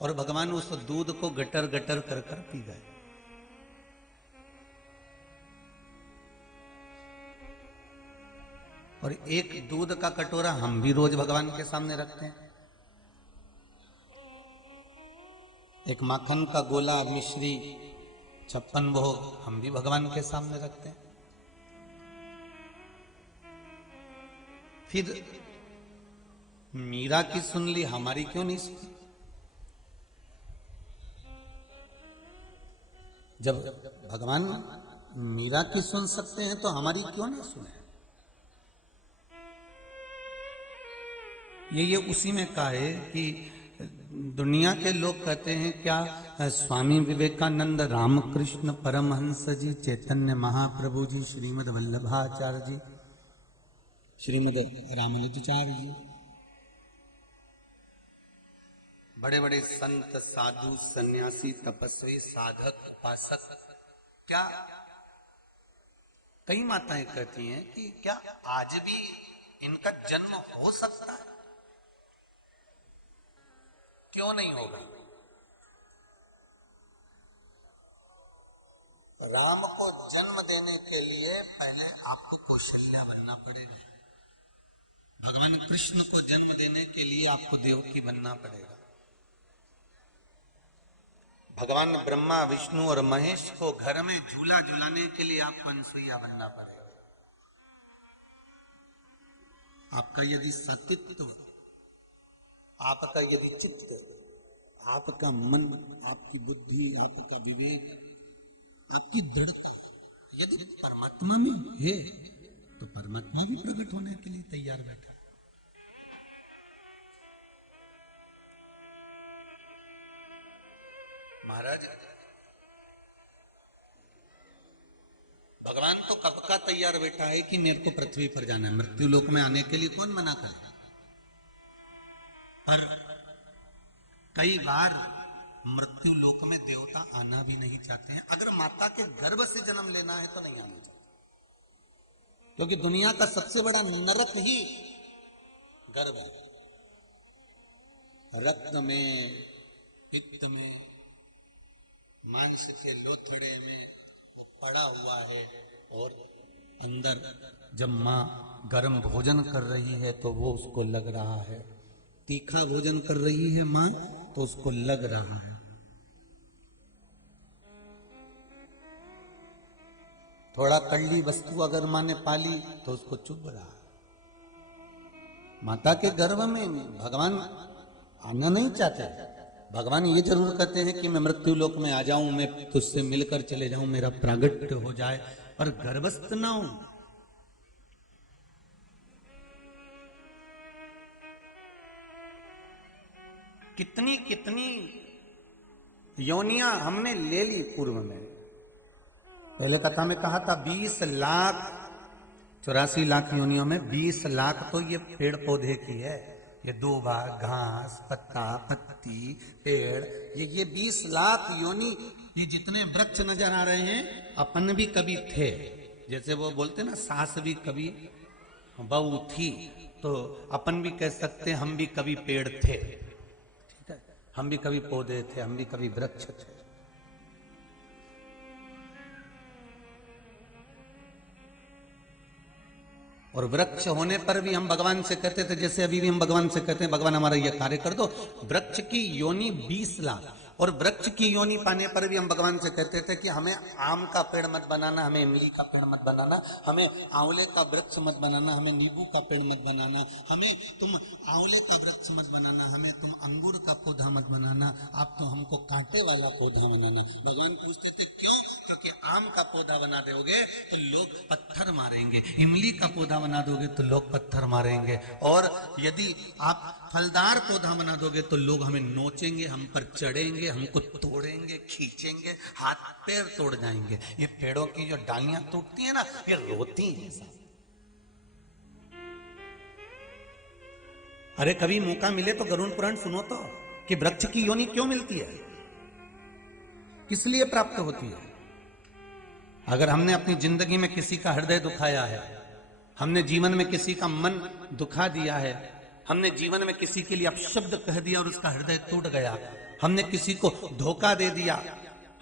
और भगवान उस दूध को गटर गटर कर कर पी गए। और एक दूध का कटोरा हम भी रोज भगवान के सामने रखते हैं। एक माखन का गोला, मिश्री, 56 भोग हम भी भगवान के सामने रखते हैं। फिर मीरा की सुन ली, हमारी क्यों नहीं सुनी? जब भगवान मीरा की सुन सकते हैं तो हमारी क्यों नहीं सुने? ये उसी में कहा है कि दुनिया के लोग कहते हैं क्या स्वामी विवेकानंद, रामकृष्ण परमहंस जी, चैतन्य महाप्रभु जी, श्रीमद वल्लभाचार्य जी, श्रीमद रामानुजाचार्य जी, बड़े बड़े संत, साधु, सन्यासी, तपस्वी, साधक, उपासक, क्या कई माताएं कहती हैं कि क्या आज भी इनका जन्म हो सकता है? क्यों नहीं होगा? राम को जन्म देने के लिए पहले आपको कौशल्या बनना पड़ेगा। भगवान कृष्ण को जन्म देने के लिए आपको देवकी बनना पड़ेगा। भगवान ब्रह्मा, विष्णु और महेश को घर में झूला झूलाने के लिए आपको अनसुईया बनना पड़ेगा। आपका यदि सतीत्व, आपका यदि चित्त, आपका मन, आपकी बुद्धि, आपका विवेक, आपकी दृढ़ता यदि परमात्मा में है तो परमात्मा भी प्रकट होने के लिए तैयार बैठा। महाराज, भगवान तो कब का तैयार बैठा है कि मेरे को पृथ्वी पर जाना है। मृत्यु लोक में आने के लिए कौन मना करे? पर कई बार मृत्यु लोक में देवता आना भी नहीं चाहते हैं। अगर माता के गर्भ से जन्म लेना है तो नहीं आना चाहते, क्योंकि दुनिया का सबसे बड़ा नरक ही गर्भ है। रक्त में, पित्त में, मांस के लोथड़े में वो पड़ा हुआ है। और अंदर जब माँ गर्म भोजन कर रही है तो वो उसको लग रहा है, तीखा भोजन कर रही है माँ तो उसको लग रहा है। थोड़ा कड़ली वस्तु अगर माँ ने पाली तो उसको चुभ रहा है। माता के गर्भ में भगवान आना नहीं चाहते। भगवान ये जरूर कहते हैं कि मैं मृत्यु लोक में आ जाऊं, मैं तुझसे मिलकर चले जाऊं, मेरा प्रागट्य हो जाए, पर गर्भस्थ ना हूं। कितनी कितनी योनियां हमने ले ली पूर्व में। पहले कथा में कहा था 20 लाख 84 लाख योनियों में 20 लाख तो ये पेड़ पौधे की है। ये दूबा, घास, पत्ता, पत्ती, पेड़, ये 20 लाख योनि, ये जितने वृक्ष नजर आ रहे हैं अपन भी कभी थे। जैसे वो बोलते ना, सास भी कभी बहू थी, तो अपन भी कह सकते हम भी कभी पेड़ थे। ठीक है, हम भी कभी पौधे थे, हम भी कभी वृक्ष थे। और वृक्ष होने पर भी हम भगवान से कहते थे, जैसे अभी भी हम भगवान से कहते हैं भगवान हमारा यह कार्य कर दो। वृक्ष की योनि 20 लाख, और वृक्ष की योनि पाने पर भी हम भगवान से कहते थे कि हमें आम का पेड़ मत बनाना, हमें इमली का पेड़ मत बनाना, हमें आंवले का वृक्ष मत बनाना, हमें नींबू का पेड़ मत बनाना, हमें तुम आंवले का वृक्ष मत बनाना, हमें तुम अंगूर का पौधा मत बनाना, आप तो हमको कांटे वाला पौधा बनाना। भगवान पूछते थे क्यों? क्योंकि आम का पौधा बना दोगे तो लोग पत्थर मारेंगे, इमली का पौधा बना दोगे तो लोग पत्थर मारेंगे, और यदि आप फलदार पौधा बना दोगे तो लोग हमें नोचेंगे, हम पर चढ़ेंगे, हमको तोड़ेंगे, खींचेंगे, हाथ पैर तोड़ जाएंगे। ये पेड़ों की जो डालियां टूटती है ना, ये रोती हैं। अरे कभी मौका मिले तो गरुड़ पुराण सुनो तो, कि वृक्ष की योनि क्यों मिलती है, किस लिए प्राप्त होती है। अगर हमने अपनी जिंदगी में किसी का हृदय दुखाया है, हमने जीवन में किसी का मन दुखा दिया है, हमने जीवन में किसी के लिए अपशब्द कह दिया और उसका हृदय टूट गया, हमने किसी को धोखा दे दिया,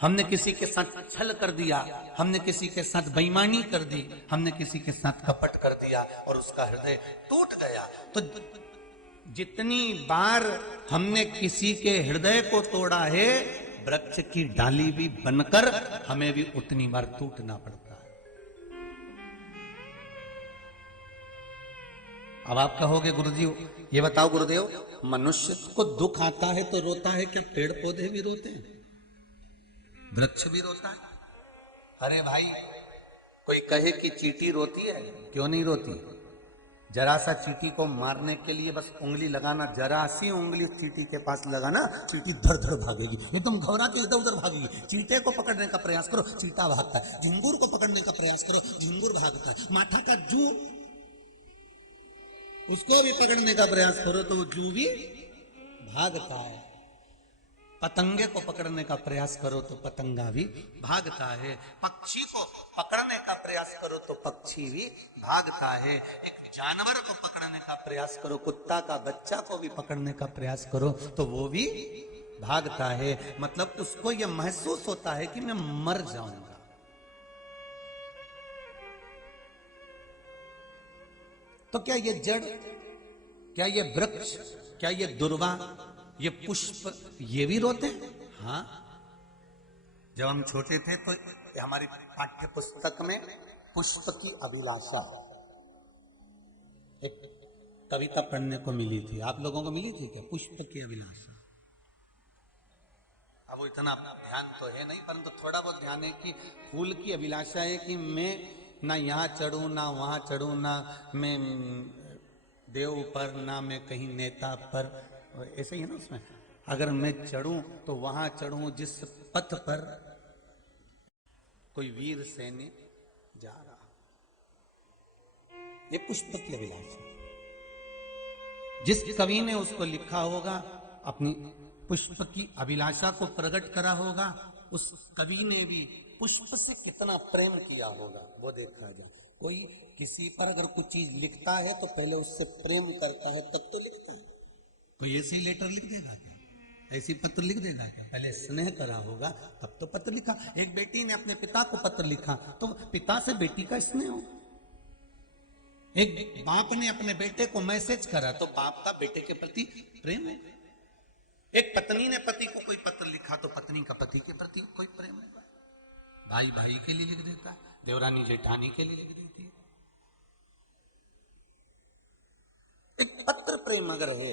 हमने किसी के साथ छल कर दिया, हमने किसी के साथ बेईमानी कर दी, हमने किसी के साथ कपट कर दिया और उसका हृदय टूट गया। तो जितनी बार हमने किसी के हृदय को तोड़ा है, वृक्ष की डाली भी बनकर हमें भी उतनी बार टूटना पड़ता है। अब आप कहोगे गुरुजी ये बताओ गुरुदेव, मनुष्य को दुख आता है तो रोता है, क्या पेड़ पौधे भी रोते हैं? वृक्ष भी रोता है? अरे भाई, कोई कहे कि चींटी रोती है, क्यों नहीं रोती? जरा सा चींटी को मारने के लिए बस उंगली लगाना, जरा सी उंगली चींटी के पास लगाना, चींटी धड़ धड़ भागेगी, एकदम घबरा के इधर उधर भागेगी। चींटे को पकड़ने का प्रयास करो, चींटा भागता है। झिंगुर को पकड़ने का प्रयास करो, झिंगुर भागता है। माठा का जू, उसको भी पकड़ने का प्रयास करो तो वो जू भी भागता है। पतंगे को पकड़ने का प्रयास करो तो पतंगा भी भागता है। पक्षी को पकड़ने का प्रयास करो तो पक्षी भी भागता है। एक जानवर को पकड़ने का प्रयास करो, कुत्ता का बच्चा को भी पकड़ने का प्रयास करो तो वो भी भागता है। मतलब उसको यह महसूस होता है कि मैं मर जाऊंगा। तो क्या ये जड़, क्या ये वृक्ष, क्या ये दुर्वा, ये पुष्प, ये भी रोते हैं? हाँ, जब हम छोटे थे तो हमारी पाठ्य पुस्तक में पुष्प की अभिलाषा एक कविता पढ़ने को मिली थी। आप लोगों को मिली थी क्या पुष्प की अभिलाषा? अब वो इतना ध्यान तो है नहीं, परंतु थोड़ा बहुत ध्यान है कि फूल की अभिलाषा है कि मैं ना यहाँ चढ़ूं ना वहां चढ़ूं, ना मैं देव पर ना मैं कहीं नेता पर, ऐसे ही है ना उसमें। अगर मैं चढ़ूं तो वहां चढ़ूं जिस पथ पर कोई वीर सैनिक जा रहा। ये पुष्प की अभिलाषा, जिस कवि ने उसको लिखा होगा, अपनी पुष्प की अभिलाषा को प्रकट करा होगा, उस कवि ने भी पुष्प से कितना प्रेम किया होगा वो देखा जाए। कोई किसी पर अगर कुछ चीज लिखता है तो पहले उससे प्रेम करता है तब तो लिखता है। कोई ऐसे ही लेटर लिख देगा क्या? ऐसी पत्र लिख देगा क्या? पहले स्नेह करा होगा तब तो पत्र लिखा। एक बेटी ने अपने पिता को पत्र लिखा तो पिता से बेटी का स्नेह हो। एक बाप ने अपने बेटे को मैसेज करा तो बाप का बेटे के प्रति प्रेम है। एक पत्नी ने पति को कोई पत्र लिखा तो पत्नी का पति के प्रति कोई प्रेम होगा। भाई भाई के लिए लिख देता है, देवरानी जेठानी के लिए लिख देती है। एक पत्र प्रेम अगर है,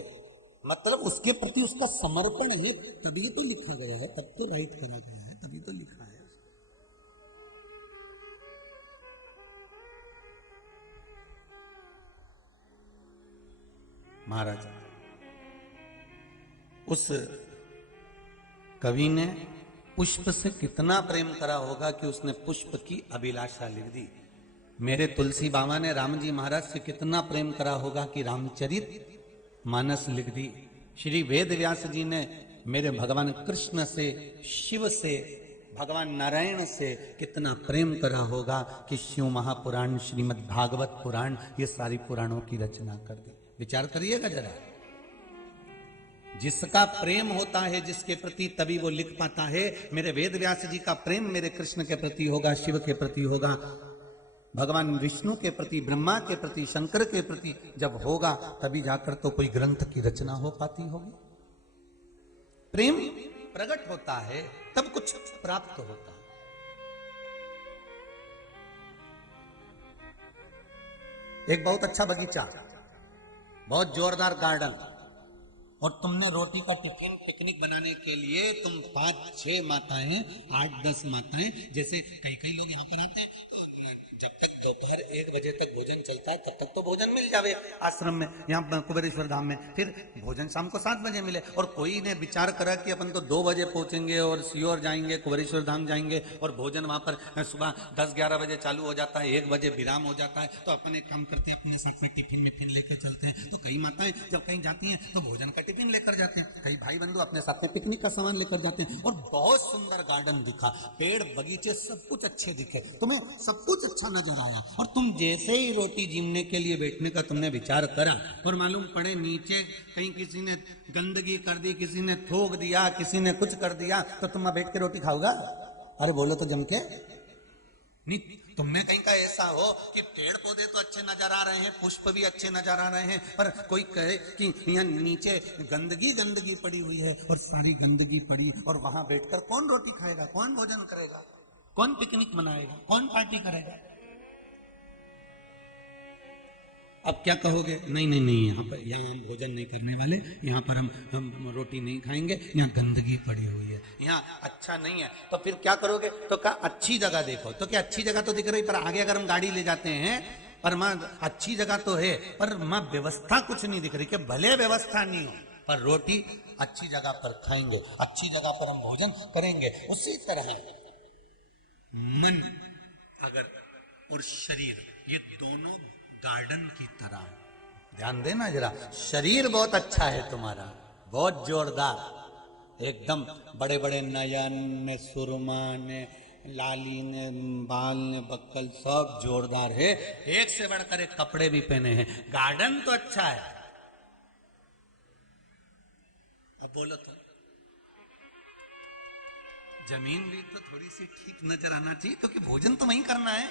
मतलब उसके प्रति उसका समर्पण है, तभी तो लिखा गया है, तब तो राइट करा गया है, तभी तो लिखा है। महाराज, उस कवि ने पुष्प से कितना प्रेम करा होगा कि उसने पुष्प की अभिलाषा लिख दी। मेरे तुलसी बाबा ने राम जी महाराज से कितना प्रेम करा होगा कि रामचरित मानस लिख दी। श्री वेद व्यास जी ने मेरे भगवान कृष्ण से, शिव से, भगवान नारायण से कितना प्रेम करा होगा कि शिव महापुराण, श्रीमद् भागवत पुराण, ये सारी पुराणों की रचना कर दी। विचार करिएगा जरा। जिसका प्रेम होता है जिसके प्रति, तभी वो लिख पाता है। मेरे वेद व्यास जी का प्रेम मेरे कृष्ण के प्रति होगा, शिव के प्रति होगा, भगवान विष्णु के प्रति, ब्रह्मा के प्रति, शंकर के प्रति जब होगा तभी जाकर तो कोई ग्रंथ की रचना हो पाती होगी। प्रेम प्रकट होता है तब कुछ प्राप्त होता है। एक बहुत अच्छा बगीचा, बहुत जोरदार गार्डन, और तुमने रोटी का टिफिन पिकनिक बनाने के लिए तुम 5-6 माताएं, 8-10 माताएं, जैसे कई लोग यहाँ पर आते हैं तो जब तक दोपहर 1 बजे तक भोजन चलता है तब तक तो भोजन मिल जावे आश्रम में, यहाँ कुबेरेश्वर धाम में, फिर भोजन शाम को 7 बजे मिले। और कोई ने विचार करा कि अपन तो 2 बजे पहुंचेंगे और सीहोर जाएंगे, कुबेरेश्वर धाम जाएंगे, और भोजन वहां पर सुबह 10-11 बजे चालू हो जाता है, 1 बजे विराम हो जाता है, तो अपन एक काम करते हैं, अपने साथ में टिफिन में फिर लेकर चलते हैं। तो कई माताएं जब कहीं जाती हैं तो भोजन का टिफिन लेकर जाते हैं, कई भाई बंधु अपने साथ जाते हैं, पिकनिक का सामान लेकर जाते हैं, और बहुत सुंदर गार्डन दिखा, पेड़ बगीचे सब कुछ अच्छे दिखे, तुम्हें सब कुछ अच्छा नजर आया, और तुम जैसे ही रोटी जीमने के लिए बैठने का तुमने विचार करा और मालूम पड़े नीचे कहीं किसी ने गंदगी कर दी, किसी ने थूक दिया, किसी ने कुछ कर दिया, तो तुम बैठ के रोटी खाओगा? अरे बोलो तो जम के नहीं। तुमने कहीं का ऐसा हो कि पेड़ पौधे तो अच्छे नजर आ रहे हैं, पुष्प भी अच्छे नजर आ रहे हैं, पर कोई कहे कि यहाँ नीचे गंदगी गंदगी पड़ी हुई है, और सारी गंदगी पड़ी, और वहां बैठकर कौन रोटी खाएगा, कौन भोजन करेगा, कौन पिकनिक मनाएगा, कौन पार्टी करेगा? अब क्या कहोगे? नहीं नहीं नहीं, यहाँ हम भोजन नहीं करने वाले, यहाँ पर हम रोटी नहीं खाएंगे, यहाँ गंदगी पड़ी हुई है, यहाँ अच्छा नहीं है। तो फिर क्या करोगे? तो कहा अच्छी जगह देखो। तो क्या अच्छी जगह तो दिख रही, पर आगे अगर हम गाड़ी ले जाते हैं, पर माँ अच्छी जगह तो है, पर माँ व्यवस्था कुछ नहीं दिख रही, कि भले व्यवस्था नहीं हो पर रोटी अच्छी जगह पर खाएंगे, अच्छी जगह पर हम भोजन करेंगे। उसी तरह मन अगर और शरीर, ये दोनों गार्डन की तरह, ध्यान देना जरा, शरीर बहुत अच्छा है तुम्हारा, बहुत जोरदार, एकदम बड़े बड़े नयन ने, सुरमा ने, लाली ने, बाल ने, बक्कल सब जोरदार है, एक से बढ़कर एक कपड़े भी पहने हैं, गार्डन तो अच्छा है। अब बोलो तो जमीन भी तो थोड़ी सी ठीक नजर आना चाहिए, क्योंकि भोजन तो वहीं करना है,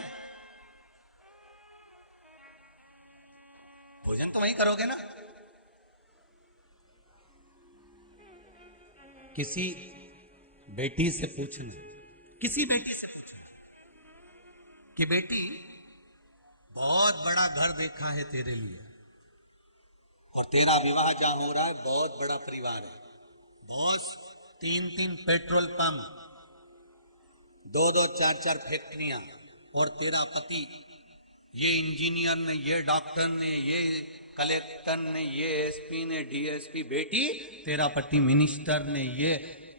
भोजन तो वहीं करोगे ना। किसी बेटी से पूछना, किसी बेटी से पूछना कि बेटी बहुत बड़ा घर देखा है तेरे लिए, और तेरा विवाह जहां हो रहा है बहुत बड़ा परिवार है, बॉस 3-3 पेट्रोल पंप, 2-2 4-4 फैक्ट्रियां, और तेरा पति ये इंजीनियर ने, ये डॉक्टर ने, ये कलेक्टर ने, ये एसपी ने, डीएसपी, बेटी तेरा पति मिनिस्टर ने, ये,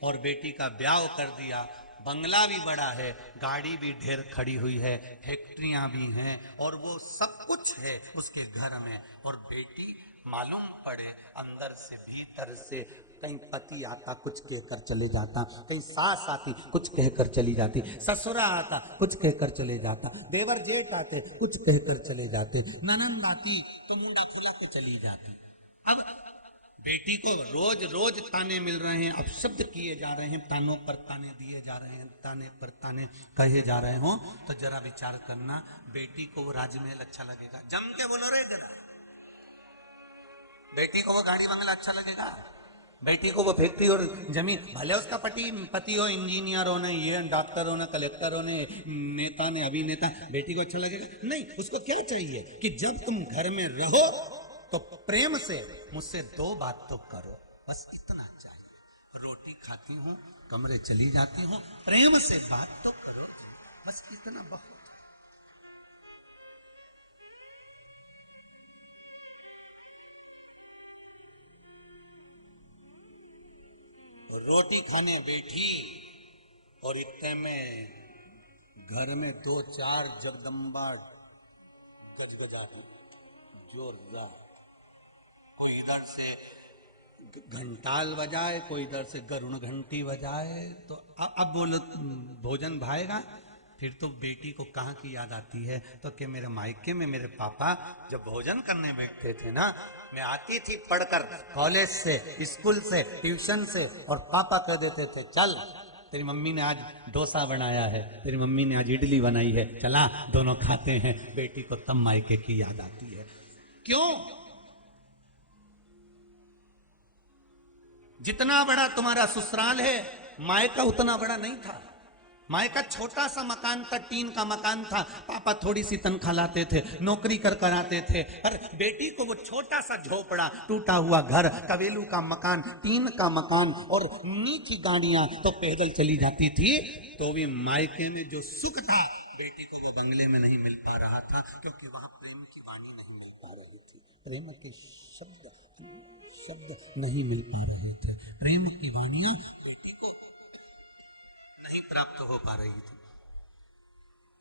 और बेटी का ब्याह कर दिया, बंगला भी बड़ा है, गाड़ी भी ढेर खड़ी हुई है, फैक्ट्रियां भी हैं, और वो सब कुछ है उसके घर में, और बेटी मालूम पड़े अंदर से भीतर से कहीं पति आता कुछ कहकर चले जाता, कहीं सास आती कुछ कहकर चली जाती, ससुरा आता कुछ कहकर चले जाता, देवर जेठ आते कुछ कहकर चले जाते, ननंद आती तो मुंडा फुला के चली जाती। अब बेटी को रोज रोज ताने मिल रहे हैं, अपशब्द किए जा रहे हैं, तानों पर ताने दिए जा रहे हैं, ताने पर ताने कहे जा रहे हो, तो जरा विचार करना, बेटी को वो राजमहल अच्छा लगेगा? जम के बोलो रे जरा, बेटी को वो गाड़ी बंगला अच्छा लगेगा? बेटी को वो फैक्ट्री और जमीन, भले उसका पति हो इंजीनियर हो, ने ये डॉक्टर हो, ने कलेक्टर हो, ने नेता ने अभिनेता, बेटी को अच्छा लगेगा? नहीं। उसको क्या चाहिए कि जब तुम घर में रहो तो प्रेम से मुझसे 2 बात तो करो, बस इतना चाहिए। रोटी खाती हूँ, कमरे चली जाती हूँ, प्रेम से बात तो करो, बस इतना बहुत। रोटी खाने बैठी और इतने में घर में 2-4 जगदम्बा गजगजाती जोरदार, कोई इधर से घंटाल बजाए, कोई इधर से गरुण घंटी बजाए, तो अब बोलो भोजन भाएगा? फिर तो बेटी को कहाँ की याद आती है, तो कि मेरे मायके में मेरे पापा जब भोजन करने बैठते थे ना, मैं आती थी पढ़कर कॉलेज से, स्कूल से, ट्यूशन से, और पापा कह देते थे चल तेरी मम्मी ने आज डोसा बनाया है, तेरी मम्मी ने आज इडली बनाई है, चला दोनों खाते हैं। बेटी को तब मायके की याद आती है। क्यों? जितना बड़ा तुम्हारा ससुराल है, मायका उतना बड़ा नहीं था। मायका छोटा सा मकान था, टीन का मकान था, पापा थोड़ी सी तनख्वाह लाते थे, नौकरी कर कर आते थे, पर बेटी को वो छोटा सा झोपड़ा, टूटा हुआ घर, कवेलू का मकान, टीन का मकान और नीची गाड़ियां तो पैदल चली जाती थी, तो भी मायके में जो सुख था बेटी को वो बंगले में नहीं मिल पा रहा था, क्योंकि वहां प्रेम की वाणी नहीं मिल पा रही थी, प्रेम के शब्द नहीं मिल पा रहे थे, प्रेम की वाणियां बेटी को नहीं प्राप्त हो पा रही थी,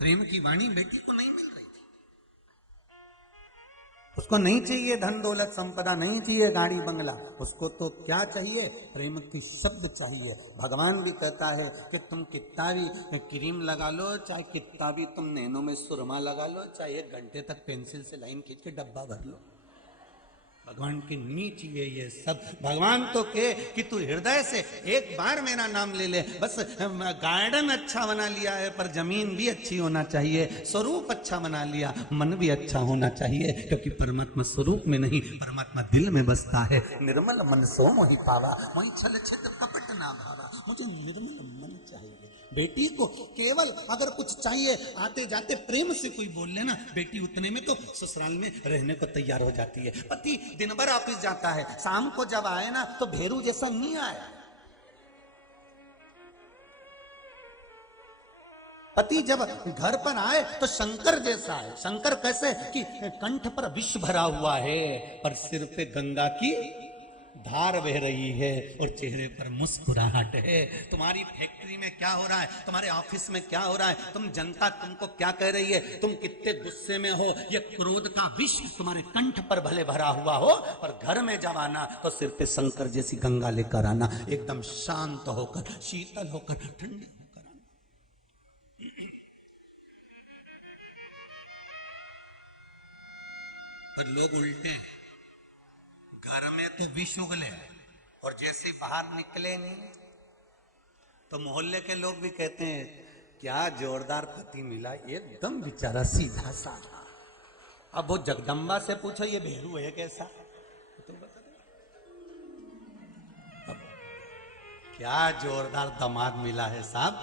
प्रेम की वाणी बेटी को नहीं मिल रही थी। उसको नहीं चाहिए धन दौलत संपदा, नहीं चाहिए गाड़ी बंगला, उसको तो क्या चाहिए? प्रेम की शब्द चाहिए। भगवान भी कहता है कि तुम कितना भी क्रीम लगा लो, चाहे कितना भी तुम नैनों में सुरमा लगा लो, चाहे 1 घंटे तक पेंसिल से लाइन खींच के डब्बा भर लो, भगवान की नहीं चाहिए ये सब। भगवान तो कहे कि तू हृदय से एक बार मेरा नाम ले ले, बस गार्डन अच्छा बना लिया है पर जमीन भी अच्छी होना चाहिए, स्वरूप अच्छा बना लिया, मन भी अच्छा होना चाहिए, क्योंकि परमात्मा स्वरूप में नहीं, परमात्मा दिल में बसता है। निर्मल मन सो मोहि पावा, मोहि छल छिद्र कपट ना भावा। मुझे निर्मल मन चाहिए। बेटी को केवल अगर कुछ चाहिए, आते जाते प्रेम से कोई बोल लेना, बेटी उतने में तो ससुराल में रहने को तैयार हो जाती है। पति दिन भर ऑफिस जाता है, शाम को जब आए ना तो भेरू जैसा नहीं आए। पति जब घर पर आए तो शंकर जैसा है। शंकर कैसे कि कंठ पर विष भरा हुआ है पर सिर पे गंगा की धार बह रही है और चेहरे पर मुस्कुराहट है। तुम्हारी फैक्ट्री में क्या हो रहा है, तुम्हारे ऑफिस में क्या हो रहा है, तुम जनता तुमको क्या कह रही है, तुम कितने गुस्से में हो, ये क्रोध का विष तुम्हारे कंठ पर भले भरा हुआ हो, पर घर में जब आना तो सिर पे शंकर जैसी गंगा लेकर आना, एकदम शांत होकर, शीतल होकर, ठंडी होकर आना। पर लोग उल्टे, घर में तो विष उगले और जैसे बाहर निकले नहीं तो मोहल्ले के लोग भी कहते हैं क्या जोरदार पति मिला, एकदम बेचारा सीधा साधा। अब वो जगदम्बा से पूछो ये भेरू है कैसा, तो बता दो। अब क्या जोरदार दामाद मिला है साहब।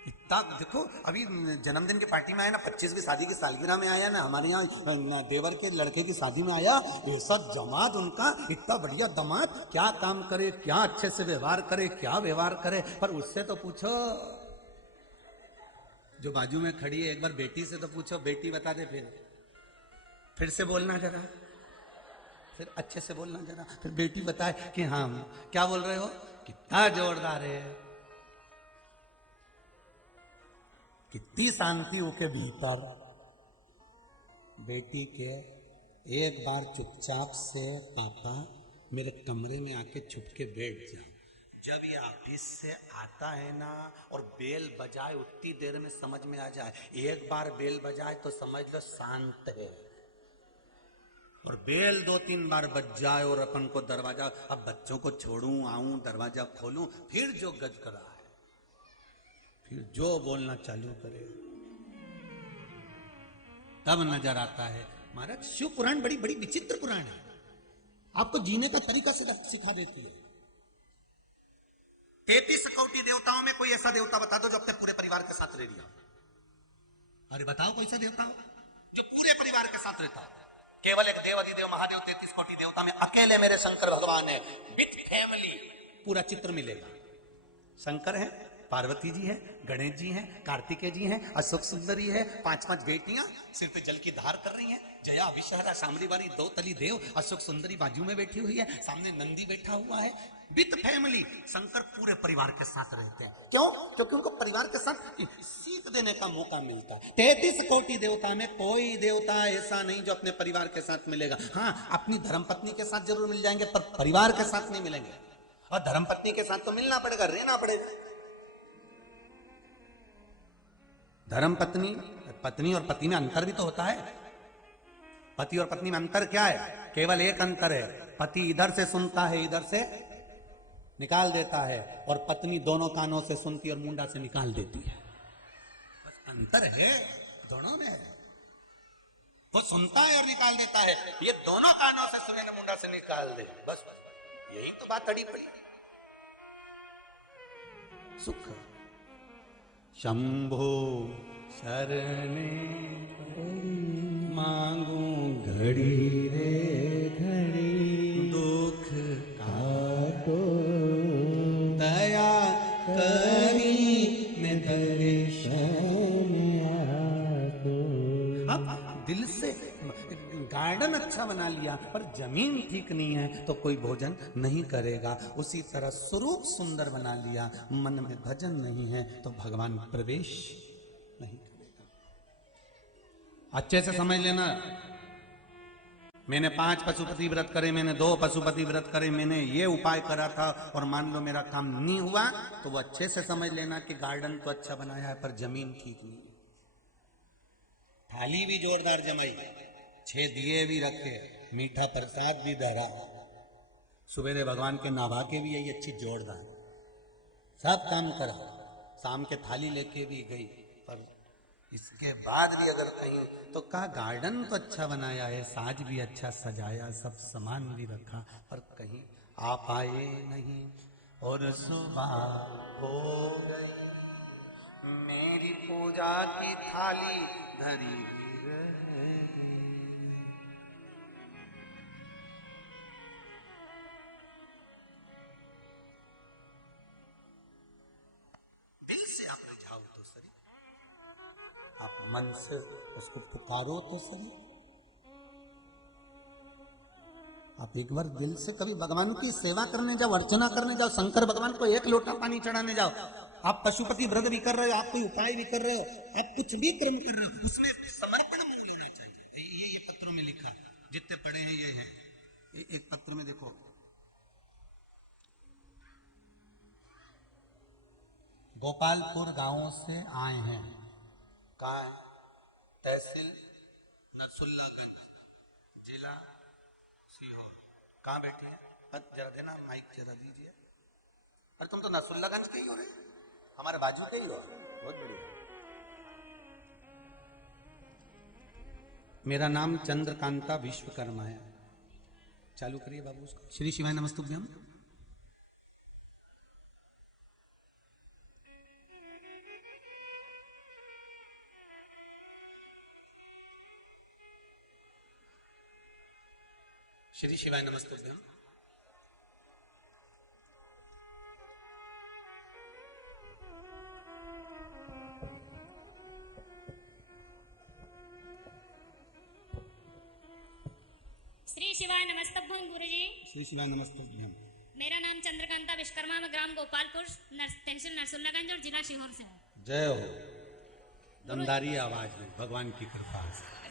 इतना देखो, अभी जन्मदिन की पार्टी में आया ना, 25वीं शादी की सालगिरह में आया ना, हमारे यहाँ देवर के लड़के की शादी में आया, ऐसा दामाद उनका, इतना बढ़िया दामाद, क्या काम करे, क्या अच्छे से व्यवहार करे, क्या व्यवहार करे। पर उससे तो पूछो जो बाजू में खड़ी है, एक बार बेटी से तो पूछो, बेटी बता दे, फिर से बोलना जरा, फिर अच्छे से बोलना जरा, फिर बेटी बताए कि हाँ क्या बोल रहे हो, कितना जोरदार है, कितनी शांति उसके भीतर। बेटी के एक बार चुपचाप से पापा मेरे कमरे में आके छुप के बैठ जा। जब ये ऑफिस से आता है ना और बेल बजाए उतनी देर में समझ में आ जाए, एक बार बेल बजाए तो समझ लो शांत है, और बेल 2-3 बार बज जाए और अपन को दरवाजा, अब बच्चों को छोड़ूं आऊं दरवाजा खोलूं, फिर जो गज करा है, फिर जो बोलना चालू करे, तब नजर आता है। महाराज शिव पुराण बड़ी बड़ी विचित्र पुराण है, आपको जीने का तरीका सिखा देती है। 33 कोटि देवताओं में कोई ऐसा देवता बता दो जो अपने पूरे परिवार के साथ रह लिया। अरे बताओ कोई सा देवता हो जो पूरे परिवार के साथ रहता हो। केवल एक देव अधिदेव महादेव 33 कोटि देवता में अकेले मेरे शंकर भगवान है, विथ फैमिली, पूरा चित्र मिलेगा। शंकर है, पार्वती जी है, गणेश जी हैं, कार्तिकेय जी हैं, अशोक सुंदरी है, 5-5 बेटियां सिर पे जल की धार कर रही हैं, जया विशाला शामरीवारी 2 तली देव, अशोक सुंदरी बाजू में बैठी हुई है, सामने नंदी बैठा हुआ है, विथ फैमिली। शंकर पूरे परिवार के साथ रहते हैं। क्यों? क्योंकि उनको परिवार के साथ सीख देने का मौका मिलता है। 33 कोटि देवता में कोई देवता ऐसा नहीं जो अपने परिवार के साथ मिलेगा। हाँ, अपनी धर्मपत्नी के साथ जरूर मिल जाएंगे पर परिवार के साथ नहीं मिलेंगे। और धर्मपत्नी के साथ तो मिलना पड़ेगा, रहना पड़ेगा। धर्म पत्नी, पत्नी और पति में अंतर भी तो होता है। पति और पत्नी में अंतर क्या है? केवल एक अंतर है, पति इधर से सुनता है, इधर से निकाल देता है, और पत्नी दोनों कानों से सुनती और मुंडा से निकाल देती है। बस अंतर है दोनों में। वो सुनता है और निकाल देता है, ये दोनों कानों से सुने मुंडा से निकाल दे। बस यही तो बात अड़ी पड़ी। सुख शंभो शरणे मांगू घड़ी रे घड़ी, दुख काटो दया करी ने दर्शन आतो। अब दिल से गार्डन अच्छा बना लिया पर जमीन ठीक नहीं है तो कोई भोजन नहीं करेगा। उसी तरह स्वरूप सुंदर बना लिया, मन में भजन नहीं है तो भगवान प्रवेश नहीं करेगा। अच्छे से समझ लेना, मैंने 5 पशुपति व्रत करे, मैंने 2 पशुपति व्रत करे, मैंने ये उपाय करा था और मान लो मेरा काम नहीं हुआ, तो वो अच्छे से समझ लेना कि गार्डन तो अच्छा बनाया है पर जमीन ठीक नहीं। थाली भी जोरदार जमाई, 6 दिए भी रखे, मीठा प्रसाद भी धरा, सुबेरे भगवान के नहा के भी यही अच्छी जोरदार सब काम करा, शाम के थाली लेके भी गई, पर इसके बाद भी अगर कहीं तो कहा गार्डन तो अच्छा बनाया है, साज भी अच्छा सजाया, सब सामान भी रखा, पर कहीं आप आए नहीं और सुबह हो गई, मेरी पूजा की थाली धरी रही। दिल से आप रिझाओ तो सही, आप मन से उसको पुकारो तो सही, आप एक बार दिल से कभी भगवान की सेवा करने जाओ, अर्चना करने जाओ, शंकर भगवान को 1 लोटा पानी चढ़ाने जाओ, आप पशुपति व्रत भी कर रहे हो, आप कोई उपाय भी कर रहे हो, आप कुछ भी कर्म कर रहे हो, उसमें समर्पण मन लेना चाहिए। ये पत्रों में लिखा, जितने पढ़े हैं ये है। एक पत्र में देखो, गोपालपुर गांवों से आए हैं, कहाँ है? तहसील नरसुल्लागंज, जिला सीहोर। कहाँ बैठी है? जरा देना माइक, जरा दीजिए। अरे तुम तो नरसुल्लागंज के ही हो, रहे हमारे बाजू के ही हो, बहुत बढ़िया। मेरा नाम चंद्रकांता विश्वकर्मा है। चालू करिए बाबू उसको। श्री शिवाय नमस्तुभ्यम। श्री शिवाय नमस्तुभ्यम। श्री शिवाय नमस्तुभ्यम गुरुजी। श्री शिवाय नमस्तुभ्यम। मेरा नाम चंद्रकांता विश्वकर्मा, में ग्राम गोपालपुर, तहसील नरसुल्लागंज और जिला सीहोर से हूँ। जय हो। दमदारी आवाज में भगवान की कृपा,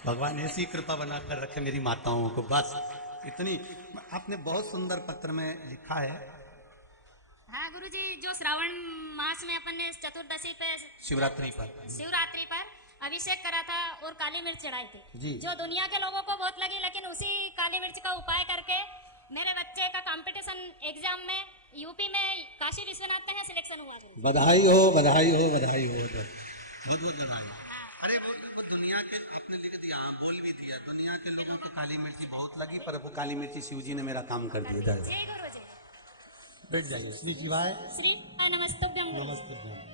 भगवान ऐसी कृपा बनाकर रखे मेरी माताओं को, बस इतनी। आपने बहुत सुंदर पत्र में लिखा है। हाँ गुरुजी, जो श्रावण मास में अपन ने चतुर्दशी पे शिवरात्रि पर अभिषेक करा था और काली मिर्च चढ़ाई थी जी, जो दुनिया के लोगों को बहुत लगी, लेकिन उसी काली मिर्च का उपाय करके मेरे बच्चे का कंपटीशन एग्जाम में यूपी में काशी विश्वनाथ में सिलेक्शन हुआ। बधाई हो, बधाई हो, बधाई हो, बहुत बहुत बधाई। अरे वो दुनिया के, आपने लिख दिया, बोल भी दिया, दुनिया के लोगों को काली मिर्ची बहुत लगी, पर वो काली मिर्ची शिव जी ने मेरा काम कर दिया। जय गुरुजी। बैठ जाइए। श्री शिवाय श्री नमस्तुभ्यम। नमस्तुभ्यम।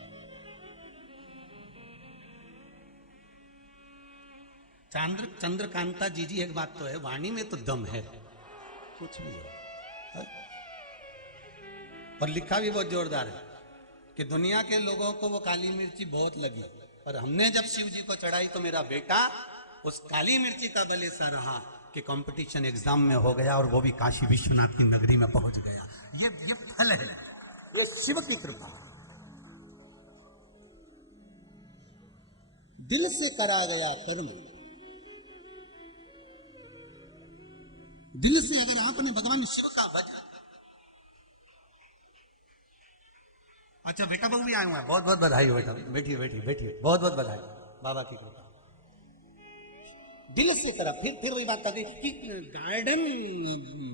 चंद्रकांता जी एक बात तो है, वाणी में तो दम है, कुछ भी है। और लिखा भी बहुत जोरदार है कि दुनिया के लोगों को वो काली मिर्ची बहुत लगी, पर हमने जब शिव जी को चढ़ाई तो मेरा बेटा उस काली मिर्ची का बल ऐसा रहा कि कंपटीशन एग्जाम में हो गया और वो भी काशी विश्वनाथ की नगरी में पहुंच गया। ये फल है, ये शिव की कृपा। दिल से करा गया कर्म, दिल से अगर आपने भगवान शिव का भजन। अच्छा बेटा बहू भी आए हुए हैं, बहुत बहुत बधाई हो बेटा, बैठिए बैठिए बैठिए, बहुत बहुत बधाई, बाबा की कृपा। दिल से करा, फिर वही बात आती कि गार्डन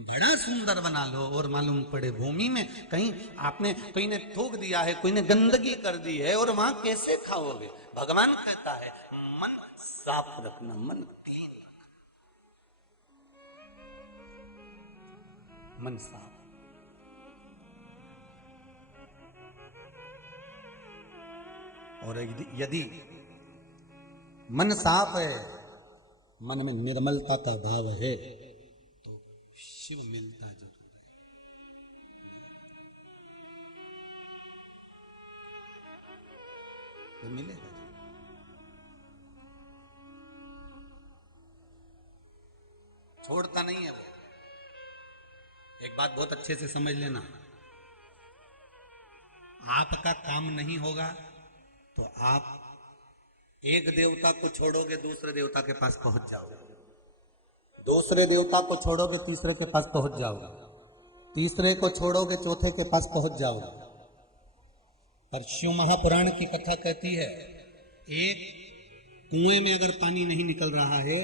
बड़ा सुंदर बना लो और मालूम पड़े भूमि में कहीं आपने, कोई ने थूक दिया है, कोई ने गंदगी कर दी है, और वहां कैसे खाओगे? भगवान कहता है मन साफ रखना, मन क्लीन रखना, मन साफ। और यदि मन साफ है, मन में निर्मलता का भाव है, तो शिव मिलता जरूर है, तो मिलेगा। छोड़ता नहीं है वो। एक बात बहुत अच्छे से समझ लेना, आपका काम नहीं होगा तो आप एक देवता को छोड़ोगे, दूसरे देवता के पास पहुंच जाओगे। दूसरे देवता को छोड़ोगे तीसरे के पास पहुंच जाओगे, तीसरे को छोड़ोगे चौथे के पास पहुंच जाओगे। पर शिव महापुराण की कथा कहती है एक कुएं में अगर पानी नहीं निकल रहा है,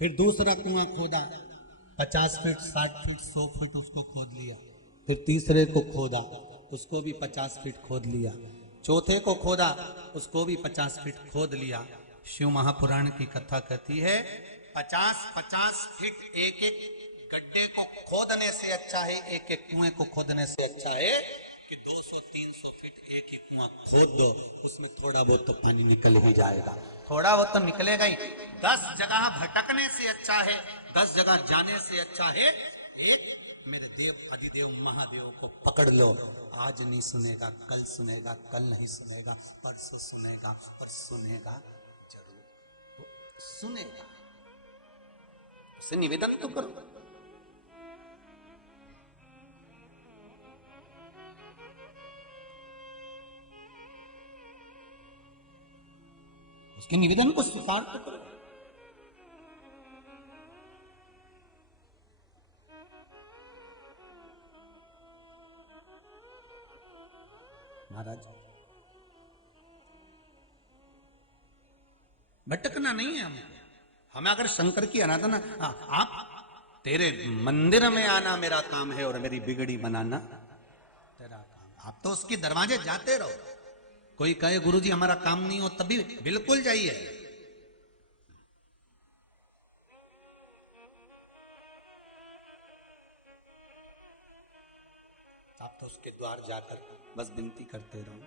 फिर दूसरा कुआं खोदा, 50 फीट 60 फीट 100 फीट उसको खोद लिया, फिर तीसरे को खोदा, उसको भी 50 फीट खोद लिया, चौथे को खोदा, उसको भी 50 फीट खोद लिया। शिव महापुराण की कथा कहती है 50-50 फीट एक एक गड्ढे को खोदने से अच्छा है, एक एक कुएं को खोदने से अच्छा है कि 200-300 फीट एक ही कुआं खोद दो, उसमें थोड़ा बहुत तो पानी निकल ही जाएगा, थोड़ा बहुत तो निकलेगा ही। 10 जगह भटकने से अच्छा है, 10 जगह जाने से अच्छा है एक मेरे देव अधिदेव महादेव को पकड़ लो। आज नहीं सुनेगा कल सुनेगा, कल नहीं सुनेगा परसों सुनेगा, और सुनेगा जरूर, सुनेगा। उसे निवेदन तो करो। उसके निवेदन को स्वीकार तो करो। महाराज भटकना नहीं है हमें अगर शंकर की आराधना, आप तेरे मंदिर में आना मेरा काम है और मेरी बिगड़ी बनाना तेरा काम। आप तो उसके दरवाजे जाते रहो। कोई कहे गुरुजी हमारा काम नहीं हो, तभी बिल्कुल जाइए। आप तो उसके द्वार जाकर बस विनती करते रहो,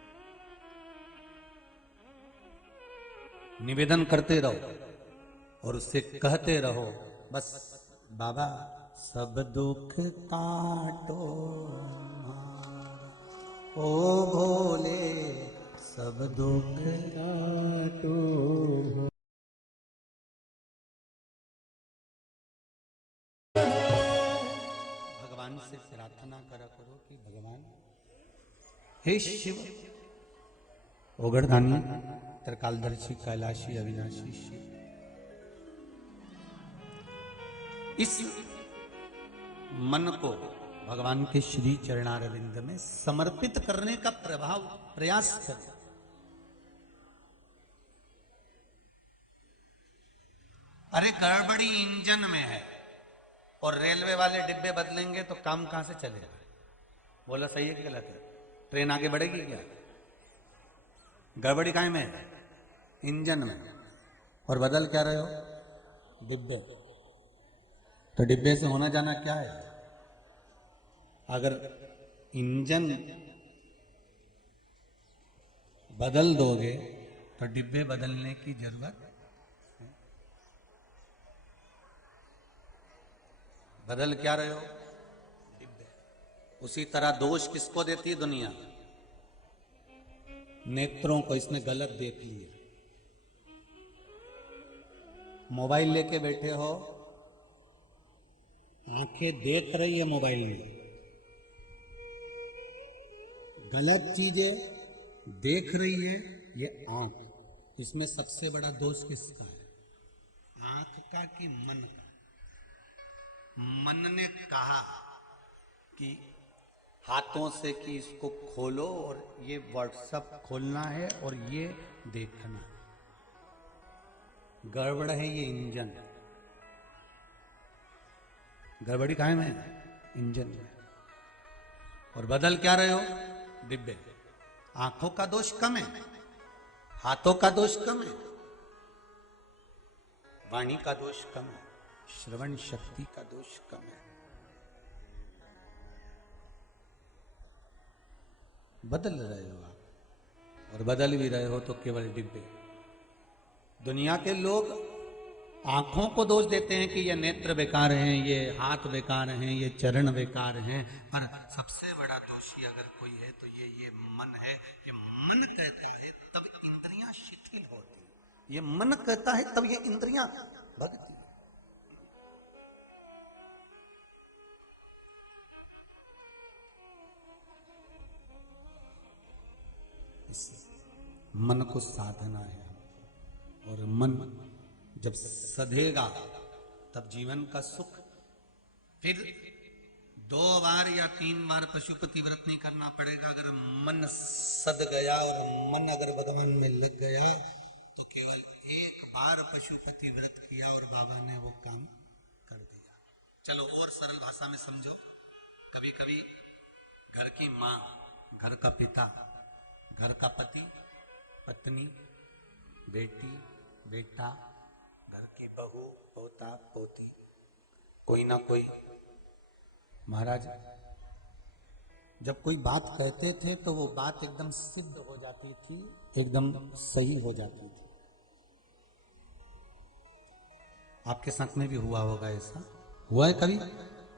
निवेदन करते रहो और उससे कहते रहो बस बाबा सब दुख काटो ओ भोले, सब दुख काटो। भगवान से प्रार्थना करा करो कि भगवान हे शिव ओगड़दानी त्रिकालदर्शी कैलाशी अविनाशी शिव, इस मन को भगवान के श्री चरणारविंद में समर्पित करने का प्रयास करें। अरे गड़बड़ी इंजन में है और रेलवे वाले डिब्बे बदलेंगे तो काम कहां से चलेगा? बोला सही है कि गलत है? ट्रेन आगे बढ़ेगी क्या? गड़बड़ी काहे में है? इंजन में। और बदल क्या रहे हो? डिब्बे। तो डिब्बे से होना जाना क्या है? अगर इंजन बदल दोगे तो डिब्बे बदलने की जरूरत है? बदल क्या रहे हो? डिब्बे। उसी तरह दोष किसको देती है दुनिया? नेत्रों को। इसने गलत देख लिया। मोबाइल लेके बैठे हो, आंखें देख रही है मोबाइल में, गलत चीजें देख रही है ये आंख। इसमें सबसे बड़ा दोष किसका है? आंख का कि मन का? मन ने कहा कि हाथों से कि इसको खोलो और ये व्हाट्सएप खोलना है और ये देखना। गड़बड़ है ये इंजन। गड़बड़ी काहे में है? इंजन में। और बदल क्या रहे हो? डिब्बे। आंखों का दोष कम है, हाथों का दोष कम है, वाणी का दोष कम है, श्रवण शक्ति का दोष कम है। बदल रहे हो आप, और बदल भी रहे हो तो केवल डिब्बे। दुनिया के लोग आंखों को दोष देते हैं कि ये नेत्र बेकार हैं, ये हाथ बेकार हैं, ये चरण बेकार हैं, पर सबसे बड़ा दोषी अगर कोई है तो ये मन है। ये मन कहता है तब इंद्रियां शिथिल होती, ये मन कहता है तब ये इंद्रियां भगती। मन को साधना है, और मन जब सधेगा तब जीवन का सुख। फिर 2 बार या 3 बार पशुपति व्रत नहीं करना पड़ेगा। अगर मन सद गया और मन अगर भगवान में लग गया तो केवल 1 बार पशुपति व्रत किया और बाबा ने वो काम कर दिया। चलो और सरल भाषा में समझो। कभी कभी घर की माँ, घर का पिता, घर का पति, पत्नी, बेटी, बेटा, घर की बहू, पोता, पोती, कोई ना कोई महाराज जब कोई बात कहते थे तो वो बात एकदम सिद्ध हो जाती थी, एकदम सही हो जाती थी। आपके साथ में भी हुआ होगा ऐसा? हुआ है कभी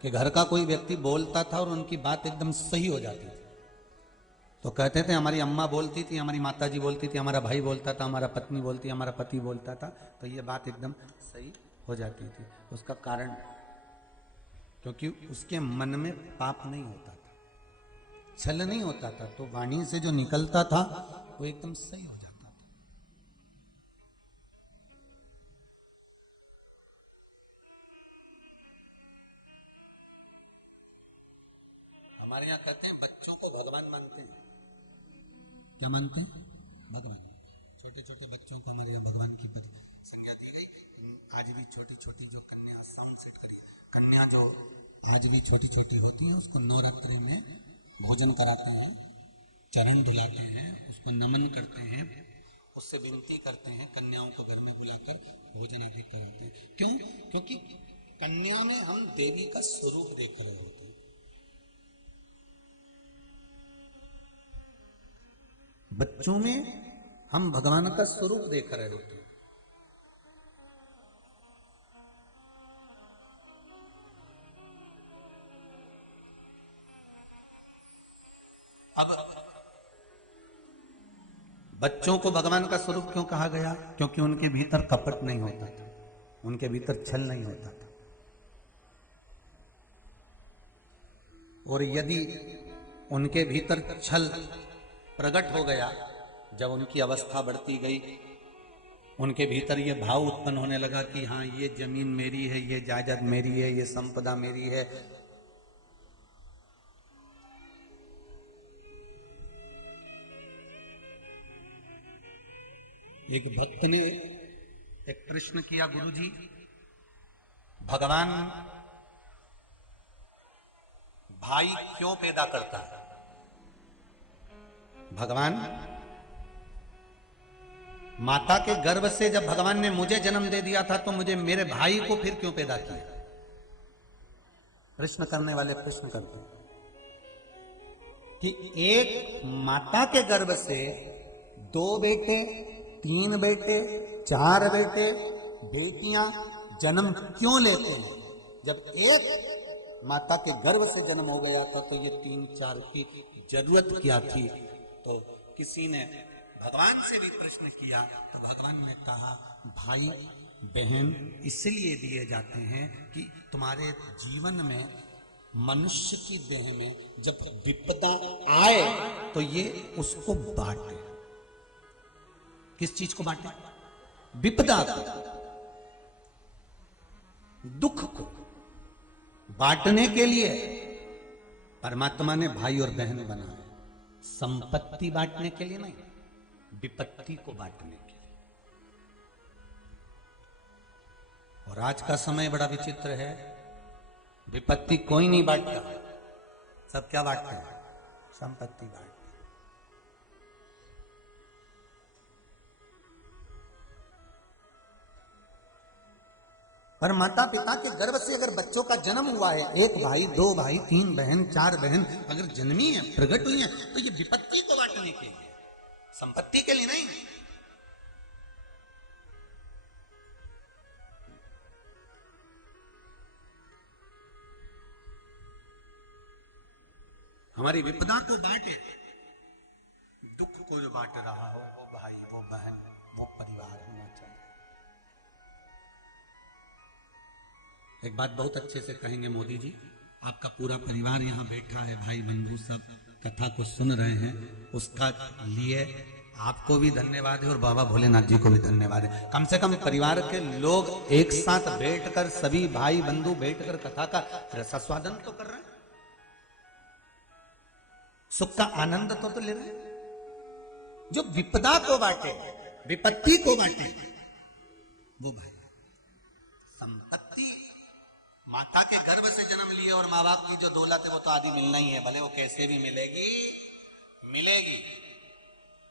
कि घर का कोई व्यक्ति बोलता था और उनकी बात एकदम सही हो जाती थी? तो कहते थे हमारी अम्मा बोलती थी, हमारी माता जी बोलती थी, हमारा भाई बोलता था, हमारा पत्नी बोलती, हमारा पति बोलता था, तो ये बात एकदम सही हो जाती थी। उसका कारण क्योंकि उसके मन में पाप नहीं होता था, छल नहीं होता था, तो वाणी से जो निकलता था वो एकदम सही हो जाता था। हमारे यहाँ कहते हैं बच्चों को भगवान मानते हैं। क्या मानते हैं? भगवान। छोटे छोटे बच्चों को हमारे यहाँ भगवान की संज्ञा दी गई। आज भी छोटी छोटी जो कन्या, साउंड सेट करिए, कन्या जो आज भी छोटी छोटी होती है उसको नवरात्रि में भोजन कराते हैं, चरण धुलाते हैं, उसको नमन करते हैं, उससे विनती करते हैं, कन्याओं को घर में बुलाकर भोजन आदि कराते हैं। क्यों? क्योंकि कन्या में हम देवी का स्वरूप देख रहे होते हैं। बच्चों में हम भगवान का स्वरूप देख रहे होते हैं। अब बच्चों को भगवान का स्वरूप क्यों कहा गया? क्योंकि उनके भीतर कपट नहीं होता था, उनके भीतर छल नहीं होता था। और यदि उनके भीतर छल प्रकट हो गया, जब उनकी अवस्था बढ़ती गई, उनके भीतर ये भाव उत्पन्न होने लगा कि हाँ ये जमीन मेरी है, ये जायदाद मेरी है, ये संपदा मेरी है, एक भक्त ने एक प्रश्न किया, गुरुजी भगवान भाई क्यों पैदा करता है? भगवान माता के गर्भ से जब भगवान ने मुझे जन्म दे दिया था तो मुझे मेरे भाई को फिर क्यों पैदा किया? प्रश्न करने वाले प्रश्न करते हैं कि एक माता के गर्भ से 2 बेटे, 3 बेटे, 4 बेटे, बेटियां जन्म क्यों लेते हैं? जब एक माता के गर्भ से जन्म हो गया था तो ये 3-4 की जरूरत क्या थी? तो किसी ने भगवान से भी प्रश्न किया तो भगवान ने कहा भाई बहन इसलिए दिए जाते हैं कि तुम्हारे जीवन में, मनुष्य की देह में जब विपदा आए तो ये उसको बांटे। किस चीज को बांटे? विपदा को, दुख को बांटने के लिए परमात्मा ने भाई और बहन बनाए। संपत्ति बांटने के लिए नहीं, विपत्ति को बांटने के लिए। और आज का समय बड़ा विचित्र है, विपत्ति कोई नहीं बांटता, सब क्या बांटते हैं? संपत्ति बांटते। पर माता पिता के गर्भ से अगर बच्चों का जन्म हुआ है, 1 भाई, 2 भाई, 3 बहन, 4 बहन अगर जन्मी है, प्रकट हुई है, तो ये विपत्ति को बांटने के लिए, संपत्ति के लिए नहीं। हमारी विपदा को बांटे, दुख को जो बांट रहा हो वो भाई, वो बहन, वो परिवार होना चाहिए। एक बात बहुत अच्छे से कहेंगे मोदी जी, आपका पूरा परिवार यहाँ बैठा है, भाई बंधु सब कथा को सुन रहे हैं, उसका लिए आपको भी धन्यवाद है और बाबा भोलेनाथ जी को भी धन्यवाद है। कम से कम परिवार के लोग एक साथ बैठकर, सभी भाई बंधु बैठकर कथा का रसास्वादन तो कर रहे हैं, सुख का आनंद तो ले रहे हैं। जो विपदा को बांटे, विपत्ति को बांटे, वो भाई संपत्ति, माता के गर्भ से जन्म लिए और माँ बाप की जो दौलत है वो तो आदि मिलना ही है, भले वो कैसे भी मिलेगी, मिलेगी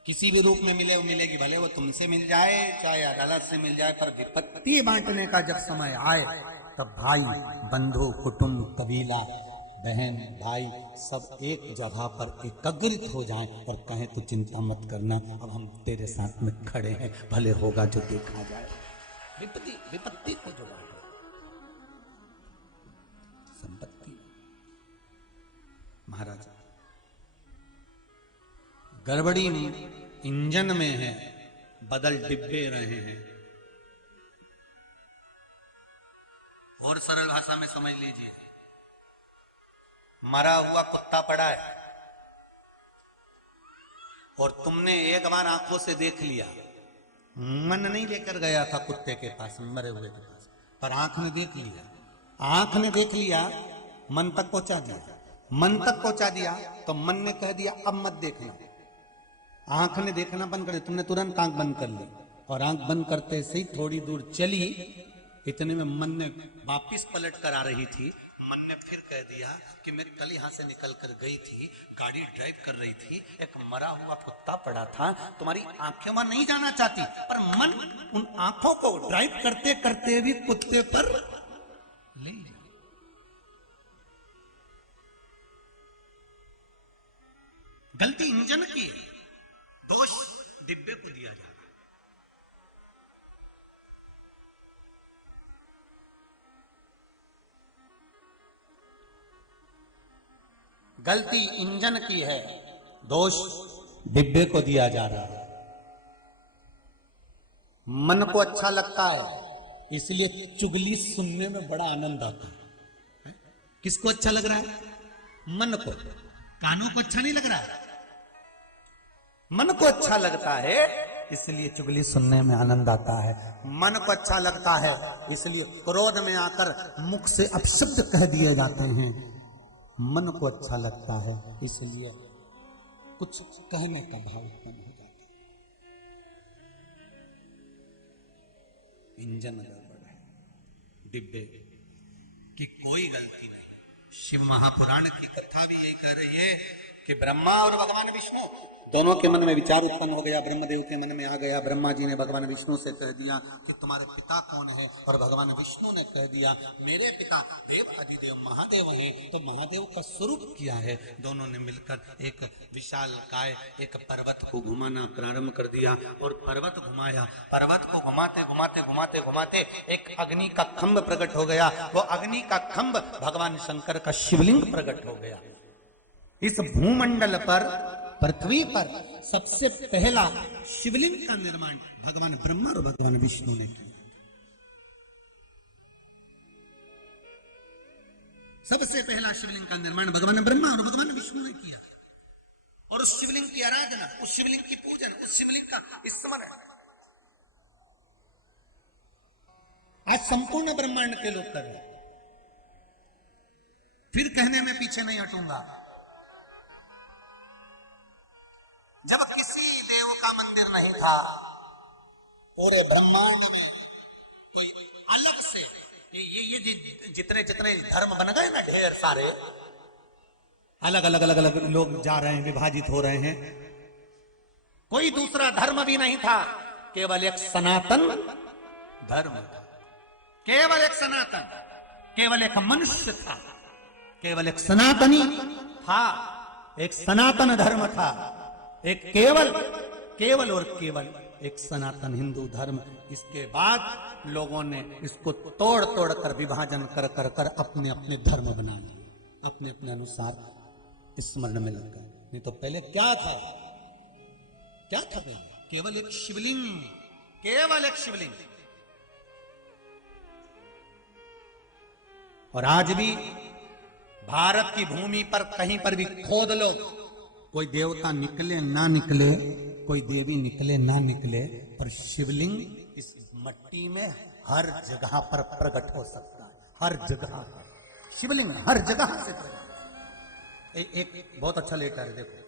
किसी भी रूप में मिले वो मिलेगी, भले वो तुमसे मिल जाए चाहे अदालत से मिल जाए, पर विपत्ति बांटने का जब समय आए तब भाई बंधु कुटुंब कबीला बहन भाई सब एक जगह पर एकत्रित हो जाएं और कहें तो चिंता मत करना, अब हम तेरे साथ में खड़े हैं, भले होगा जो देखा जाए। विपत्ति को जो बांटे, संपत्ति। महाराज गड़बड़ी इंजन में है, बदल डिब्बे रहे हैं। और सरल भाषा में समझ लीजिए, मरा हुआ कुत्ता पड़ा है और तुमने एक बार आंखों से देख लिया, मन नहीं लेकर गया था कुत्ते के पास, मरे हुए के पास, पर आंख ने देख लिया, आंख ने देख लिया, मन तक पहुंचा दिया, मन तक पहुंचा दिया तो मन ने कह दिया अब मत देखना। आंख ने देखना बंद कर दिया, तुमने तुरंत आंख बंद कर ली और आंख बंद करते से ही थोड़ी दूर चली, इतने में मन ने वापिस पलट कर आ रही थी, मन ने फिर कह दिया कि मैं कल यहां से निकल कर गई थी, गाड़ी ड्राइव कर रही थी, एक मरा हुआ कुत्ता पड़ा था, तुम्हारी आंखें वहां नहीं जाना चाहती, पर मन उन आंखों को ड्राइव करते करते भी कुत्ते पर ले गया। गलती इंजन की है, दोष डिब्बे को दिया जा रहा है। गलती इंजन की है, दोष डिब्बे को दिया जा रहा है। मन को अच्छा लगता है इसलिए चुगली सुनने में बड़ा आनंद आता है। किसको अच्छा लग रहा है? मन को। कानों को अच्छा नहीं लग रहा है, मन को अच्छा लगता है इसलिए चुगली सुनने में आनंद आता है। मन को अच्छा लगता है इसलिए क्रोध में आकर मुख से अपशब्द कह दिए जाते हैं। मन को अच्छा लगता है इसलिए कुछ कहने का भाव उत्पन्न हो जाता है। इंजन गड़बड़ है, डिब्बे की कोई गलती नहीं। शिव महापुराण की कथा भी यही कह रही है कि ब्रह्मा और भगवान विष्णु दोनों के मन में विचार उत्पन्न हो गया, ब्रह्मदेव के मन में आ गया। ब्रह्मा जी ने भगवान विष्णु से कह दिया कि तुम्हारे पिता कौन है, और भगवान विष्णु ने कह दिया मेरे पिता देव अधिदेव महादेव हैं। तो महादेव का स्वरूप क्या है? दोनों ने मिलकर एक विशाल काय एक पर्वत को घुमाना प्रारंभ कर दिया और पर्वत घुमाया। पर्वत को घुमाते घुमाते घुमाते घुमाते एक अग्नि का खंभ प्रकट हो गया। वो अग्नि का खंभ भगवान शंकर का शिवलिंग प्रकट हो गया। इस भूमंडल पर, पृथ्वी पर सबसे पहला शिवलिंग का निर्माण भगवान ब्रह्मा और भगवान विष्णु ने किया। सबसे पहला शिवलिंग का निर्माण भगवान ब्रह्मा और भगवान विष्णु ने किया। और उस शिवलिंग की आराधना, उस शिवलिंग की पूजन, उस शिवलिंग का स्मरण आज संपूर्ण ब्रह्मांड के लोग कर रहे। फिर कहने में पीछे नहीं हटूंगा, जब किसी देव का मंदिर नहीं था पूरे ब्रह्मांड में, कोई अलग से ये जितने जितने धर्म बन गए ना, ढेर सारे अलग अलग अलग अलग लोग जा रहे हैं, विभाजित हो रहे हैं। कोई दूसरा धर्म भी नहीं था, केवल एक सनातन धर्म था, केवल एक सनातन, केवल एक मनुष्य था, केवल एक सनातनी था, एक सनातन धर्म था, एक केवल केवल और केवल एक सनातन हिंदू धर्म। इसके बाद लोगों ने इसको तोड़ तोड़ कर विभाजन कर कर कर अपने अपने धर्म बना लिए, अपने अपने अनुसार स्मरण में लग गए। नहीं तो पहले क्या था? क्या था पहले? केवल एक शिवलिंग, केवल एक शिवलिंग। और आज भी भारत की भूमि पर कहीं पर भी खोद लो, कोई देवता निकले ना निकले, कोई देवी निकले ना निकले, पर शिवलिंग इस मट्टी में हर जगह पर प्रकट हो सकता है, हर जगह शिवलिंग हर जगह से प्रकट। एक बहुत अच्छा लेटर है, देखो।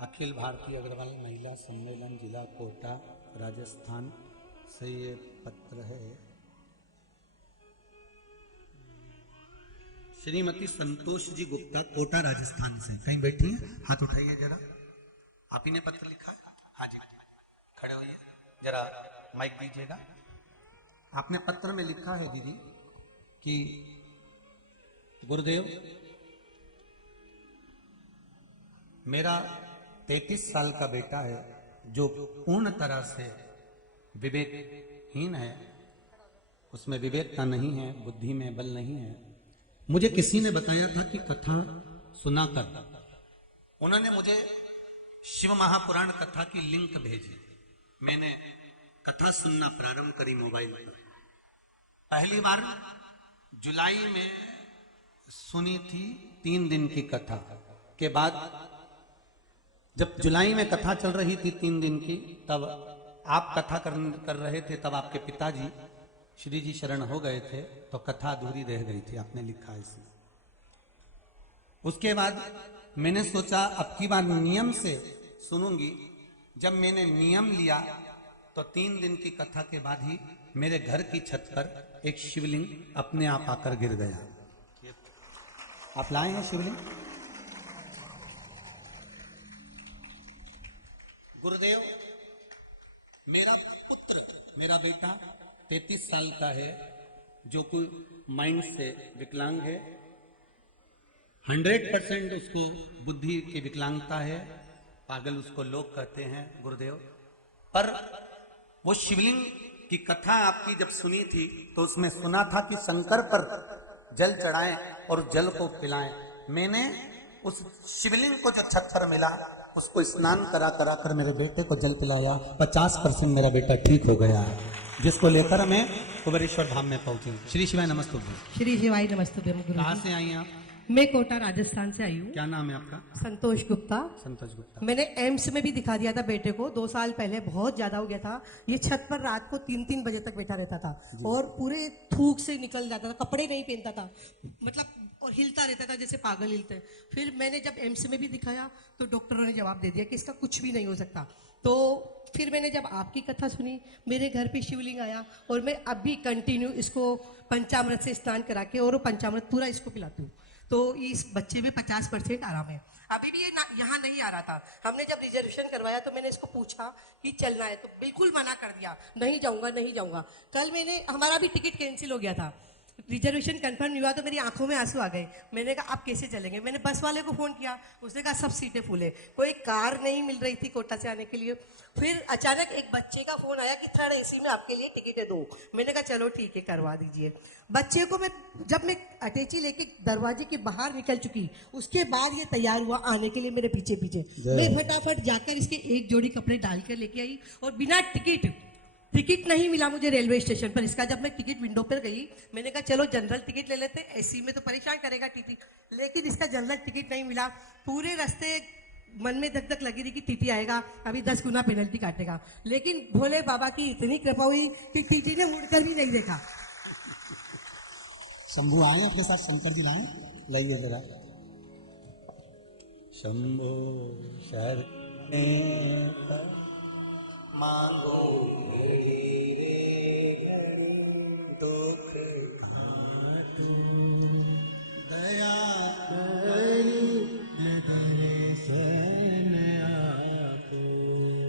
अखिल भारतीय अग्रवाल महिला सम्मेलन जिला कोटा राजस्थान से ये पत्र है। श्रीमती संतोष जी गुप्ता, कोटा राजस्थान से। कहीं बैठी है? हाथ उठाइए जरा। आप ही ने पत्र लिखा है? हाँ जी, खड़े होइए, जरा माइक दीजिएगा। आपने पत्र में लिखा है दीदी कि गुरुदेव, मेरा 33 साल का बेटा है जो पूर्ण तरह से विवेकहीन है, उसमें विवेकता नहीं है, बुद्धि में बल नहीं है। मुझे किसी ने बताया था कि कथा सुना कर, उन्होंने मुझे शिव महापुराण कथा की लिंक भेजी। मैंने कथा सुनना प्रारंभ करी मोबाइल पर। पहली बार जुलाई में सुनी थी 3 दिन की कथा के बाद। जब जुलाई में कथा चल रही थी 3 दिन की, तब आप कथा कर रहे थे, तब आपके पिताजी श्री जी शरण हो गए थे, तो कथा अधूरी रह गई थी, आपने लिखा है इसमें। उसके बाद मैंने सोचा अब की बार नियम से सुनूंगी। जब मैंने नियम लिया तो 3 दिन की कथा के बाद ही मेरे घर की छत पर एक शिवलिंग अपने आप आकर गिर गया। आप लाए हैं शिवलिंग? गुरुदेव, मेरा पुत्र, मेरा बेटा 33 साल का है, जो कोई माइंड से विकलांग है। 100% उसको बुद्धि की विकलांगता है, पागल उसको लोग कहते हैं गुरुदेव। पर वो शिवलिंग की कथा आपकी जब सुनी थी तो उसमें सुना था कि शंकर पर जल चढ़ाएं और जल को पिलाएं। मैंने उस शिवलिंग को जो छत पर मिला उसको स्नान करा कर मेरे बेटे को जल पिलाया। 50% मेरा बेटा ठीक हो गया, जिसको लेकर मैं कुबेरेश्वर धाम में पहुंची। श्री शिवाय नमस्तुभ्यं। श्री शिवाय नमस्तुभ्यं। कहाँ से आई हैं आप? मैं कोटा राजस्थान से आई हूँ। क्या नाम है आपका? संतोष गुप्ता। संतोष गुप्ता। मैंने एम्स में भी दिखा दिया था बेटे को 2 साल पहले, बहुत ज्यादा हो गया था। ये छत पर रात को 3-3 बजे तक बैठा रहता था और पूरे थूक से निकल जाता था, कपड़े नहीं पहनता था, मतलब और हिलता रहता था जैसे पागल हिलते हैं। फिर मैंने जब एम्स में भी दिखाया तो डॉक्टरों ने जवाब दे दिया कि इसका कुछ भी नहीं हो सकता। तो फिर मैंने जब आपकी कथा सुनी, मेरे घर पे शिवलिंग आया और मैं अभी कंटिन्यू इसको पंचामृत से स्नान करा के और पंचामृत पूरा इसको पिलाती हूँ। तो इस बच्चे में 50% आराम है। अभी भी ये यहाँ नहीं आ रहा था। हमने जब रिजर्वेशन करवाया तो मैंने इसको पूछा कि चलना है, तो बिल्कुल मना कर दिया, नहीं जाऊंगा नहीं जाऊंगा। कल मैंने, हमारा भी टिकट कैंसिल हो गया था, रिजर्वेशन कंफर्म नहीं हुआ, तो मेरी आंखों में आंसू आ गए। मैंने कहा आप कैसे चलेंगे? मैंने बस वाले को फोन किया, उसने कहा सब सीटें फुल है, कोई कार नहीं मिल रही थी कोटा से आने के लिए। फिर अचानक एक बच्चे का फोन आया कि 3rd AC में आपके लिए टिकट है 2। मैंने कहा चलो ठीक है करवा दीजिए। बच्चे को जब मैं अटैची लेके दरवाजे के बाहर निकल चुकी, उसके बाद ये तैयार हुआ आने के लिए मेरे पीछे पीछे। मैं फटाफट जाकर इसके एक जोड़ी कपड़े डालकर लेके आई और बिना टिकट नहीं मिला मुझे रेलवे स्टेशन पर इसका। जब मैं टिकट विंडो पर गई, मैंने कहा चलो जनरल टिकट ले लेते, एसी में तो परेशान करेगा टीटी, लेकिन इसका जनरल टिकट नहीं मिला। पूरे रास्ते मन में धक धक लगी रही कि टीटी आएगा, अभी 10 गुना पेनल्टी काटेगा। लेकिन भोले बाबा की इतनी कृपा हुई कि टीटी ने मुड़कर भी नहीं देखा। शंभू आए अपने साथ, शंकर जी लाए, लाइए जरा। शंभो शर मांगो दुख दया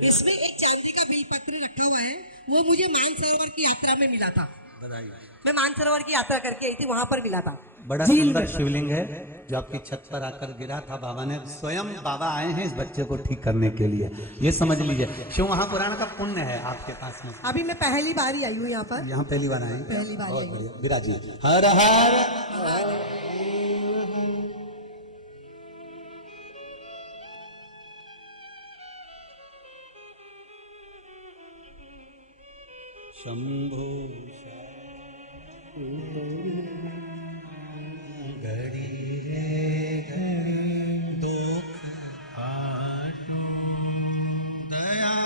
इसमें एक चांदी का बेलपत्र रखा हुआ है, वो मुझे मानसरोवर की यात्रा में मिला था। बधाई। मैं मानसरोवर की यात्रा करके आई थी, वहां पर मिला था। बड़ा झील सुंदर में। शिवलिंग है जो आपकी छत पर आकर गिरा था। बाबा ने स्वयं बाबा आए हैं इस बच्चे को ठीक करने के लिए, ये समझ लीजिए। शिव महापुराण का पुण्य है आपके पास में। अभी मैं पहली बार ही आई हूँ यहाँ पर, यहाँ पहली बार आए हैं? पहली बार बहुत आई हूँ। बढ़िया, विराजिए। हर हर शंभो घड़ी रे घड़ी दुख आटो दया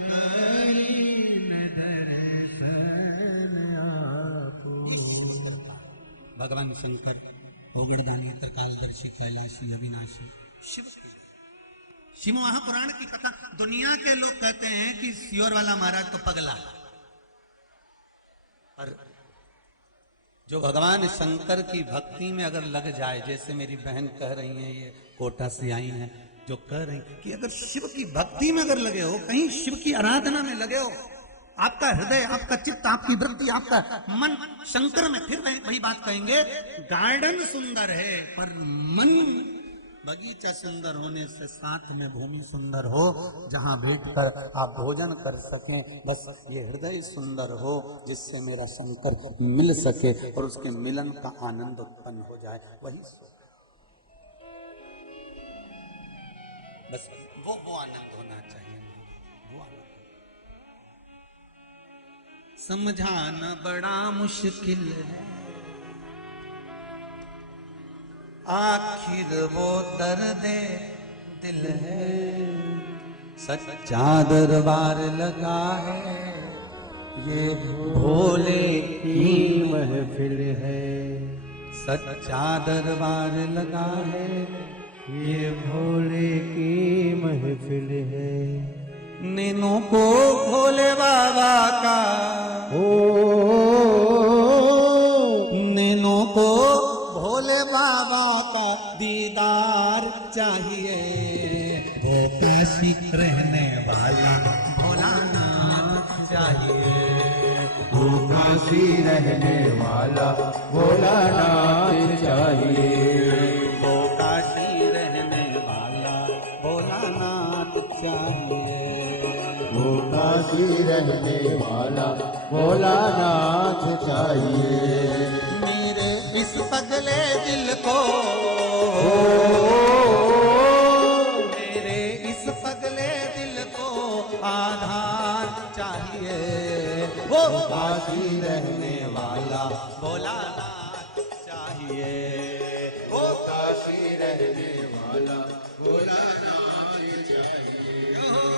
करी दर्शन आपो। भगवान शंकर ओगड़दानी त्रिकालदर्शी कैलाशी अविनाशी शिव शिव महापुराण की कथा। दुनिया के लोग कहते हैं कि सियोर वाला महाराज तो पगला, पर जो भगवान शंकर की भक्ति में अगर लग जाए, जैसे मेरी बहन कह रही हैं, ये कोटा से आई हैं, जो कह रही कि अगर शिव की भक्ति में अगर लगे हो, कहीं शिव की आराधना में लगे हो, आपका हृदय, आपका चित्त, आपकी वृत्ति, आपका मन शंकर में, फिर वही बात कहेंगे, गार्डन सुंदर है पर मन, बगीचा सुंदर होने से साथ में भूमि सुंदर हो, जहां बैठकर आप भोजन कर सकें, बस ये हृदय सुंदर हो जिससे मेरा शंकर मिल सके और उसके मिलन का आनंद उत्पन्न हो जाए, वही बस वो आनंद होना चाहिए। वो आनंद समझाना बड़ा मुश्किल है, आखिर वो दर्द दिल है, सच्चा दरबार लगा है, ये भोले की महफिल है, सच्चा दरबार लगा है, ये भोले की महफिल है। नैनों को भोले बाबा का, नैनों को भोले बाबा का दीदार चाहिए, वो काशी रहने वाला भोलानाथ चाहिए, वो काशी रहने वाला भोलानाथ चाहिए, वो काशी रहने वाला भोलानाथ चाहिए, वो काशी रहने वाला भोलानाथ चाहिए। मेरे इस पगले दिल को, मेरे इस पगले दिल को आधार चाहिए, वो काशी रहने वाला भोलानाथ चाहिए, वो काशी रहने वाला भोलानाथ चाहिए।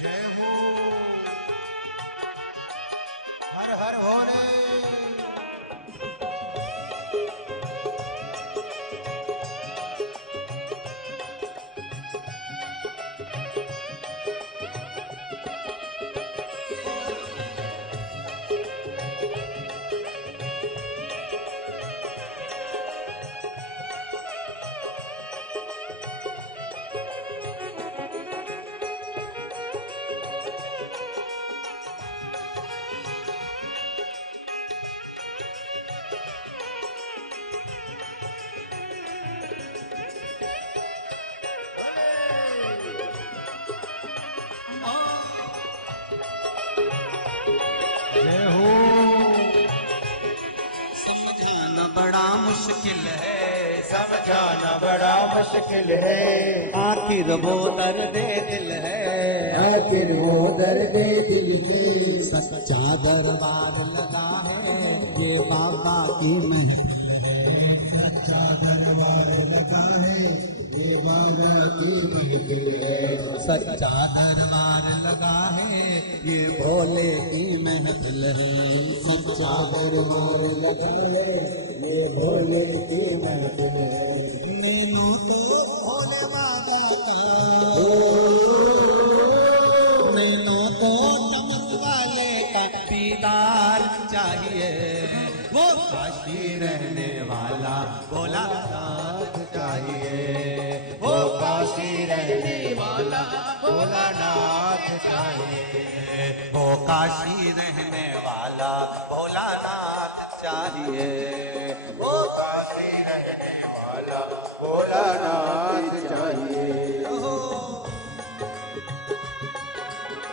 जय हो हर हर होने। जय हो। समझाना बड़ा मुश्किल है, समझाना बड़ा मुश्किल है, आखिर वो दर्द दिल है, आखिर वो दर्द दिल से सच्चा दरबार लगा है, ये बाबा की महफिल है, सच्चा दरबार लगा है, ये बाबा की महफिल है, सच्चा दरबार लगा है, ये भोले की महफिल है, सच्चा दरबार लगा है, ये भोले की महफिल है। नीनू तो भोले बाबा का, नीनू तो चमन वाले का दीदार चाहिए, वो काशी रहने वाला भोलानाथ चाहिए, वो काशी रहने वाला भोलानाथ भोलानाथ चाहिए, वो काशी रहने वाला भोलानाथ चाहिए। वो काशी रहने वाला भोलानाथ चाहिए।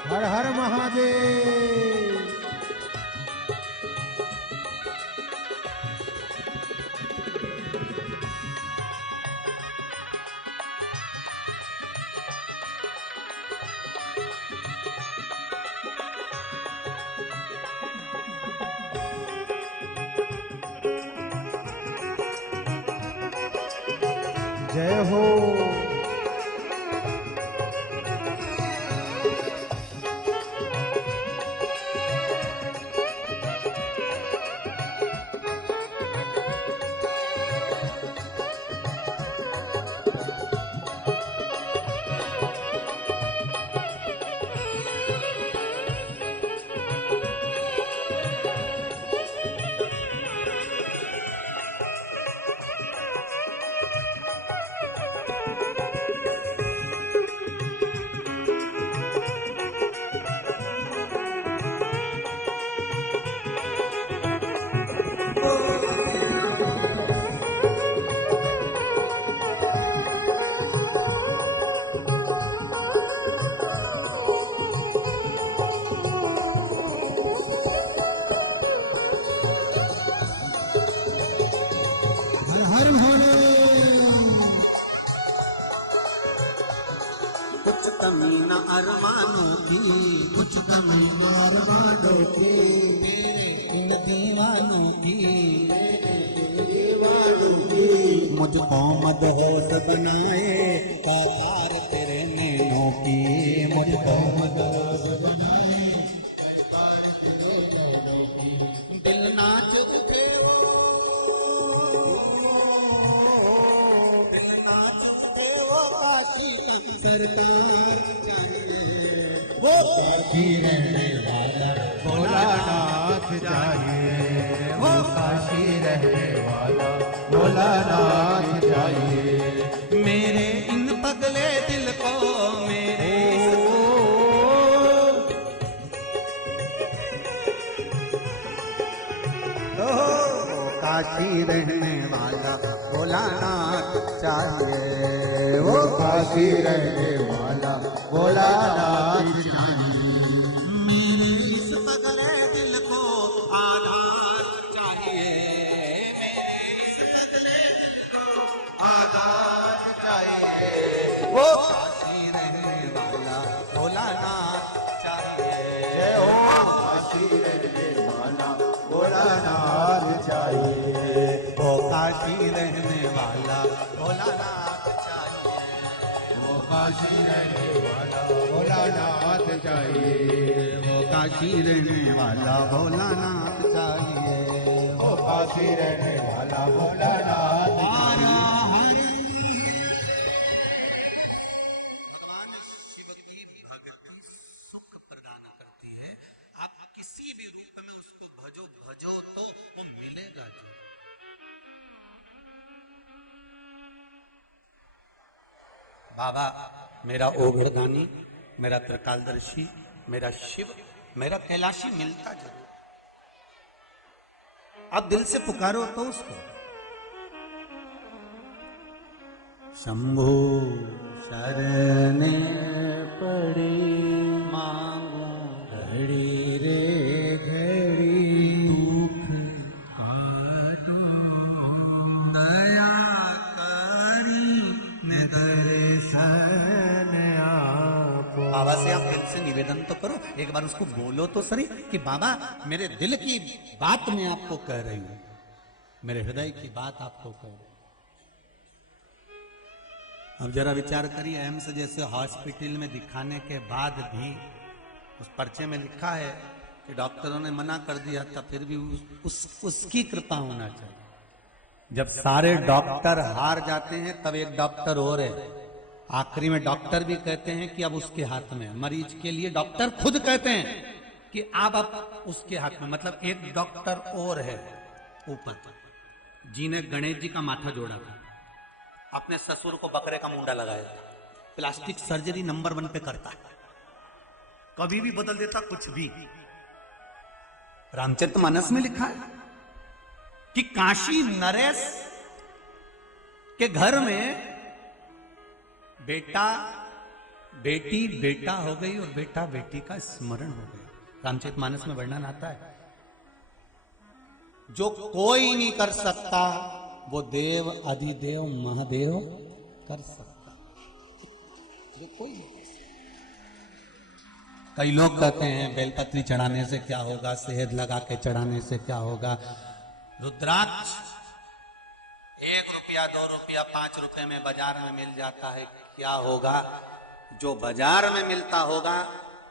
हर हर महादेव। जय हो। हर हर महादेव। कुछ कमी न अरमानों की, कुछ कमी अरमानों की, मेरे इन दीवानों की, दीवानों की। मुझको मदहोश बनाए तार तेरे नैनों की, मुझको मदहोश बनाए तार तेरे नैनों की। दिल नाच उठे वो, दिल नाच उठे वो काशी सरकार चाहिए। वो काशी रहने वाला भोलानाथ चाहिए, वो काशी रहने वाला भोलानाथ चाहिए। मेरे इन पगले दिल को, मेरे काशी रहने वाला भोलानाथ चाहिए। वो काशी रहने वाला भोलानाथ चाहिए। मेरे इस पगले दिल को आधार चाहिए। मेरे इस पगले दिल को आधार चाहिए। वो काशी रहने वाला भोलानाथ चाहिए। जय हो। काशी रहने वाला भोलानाथ चाहिए, वो काशी रहने वाला भोलानाथ चाहिए। वो काशी रहने वाला भोलानाथ चाहिए, वो काशी रहने वाला भोलानाथ चाहिए। वो काशी रहने वाला भोलानाथ चाहिए। भगवान शिव की भक्ति सुख प्रदान करती है। आप किसी भी रूप में उसको भजो भजो तो वो मिलेगा जो। बाबा मेरा ओघड़दानी, मेरा त्रिकालदर्शी, मेरा शिव, मेरा कैलाशी मिलता जरूर। आप दिल से पुकारो तो उसको। शंभो शरणे पड़े मांगो घड़ी रे घड़ी, दुख आदो दया करी दर्शन आपो। बाबा से आप दिल से निवेदन तो करो, एक बार उसको बोलो तो सही कि बाबा मेरे दिल की बात मैं आपको कह रही हूं, मेरे हृदय की बात आपको कह रही हूं। अब जरा विचार करिए, एम्स जैसे हॉस्पिटल में दिखाने के बाद भी उस पर्चे में लिखा है कि डॉक्टरों ने मना कर दिया था, फिर भी उसकी कृपा होना चाहिए। जब सारे डॉक्टर हार जाते हैं तब एक डॉक्टर और है, आखिरी में डॉक्टर भी कहते हैं कि अब उसके हाथ में, मरीज के लिए डॉक्टर खुद कहते हैं कि अब उसके हाथ में, मतलब एक डॉक्टर और है ऊपर, जिन्हें गणेश जी का माथा जोड़ा था, अपने ससुर को बकरे का मुंडा लगाया, प्लास्टिक सर्जरी नंबर 1 पे करता है, कभी भी बदल देता कुछ भी। रामचरितमानस में लिखा है कि काशी नरेश के घर में बेटा बेटी बेटा हो गई और बेटा बेटी का स्मरण हो गया। रामचरितमानस में वर्णन आता है, जो कोई नहीं कर सकता वो देव अधिदेव महादेव कर सकता, जो कोई नहीं कर सकता। कई लोग कहते हैं बेलपत्री चढ़ाने से क्या होगा, शहद लगा के चढ़ाने से क्या होगा। रुद्राक्ष 1 रुपया 2 रुपया 5 रुपए में बाजार में मिल जाता है, क्या होगा? जो बाजार में मिलता होगा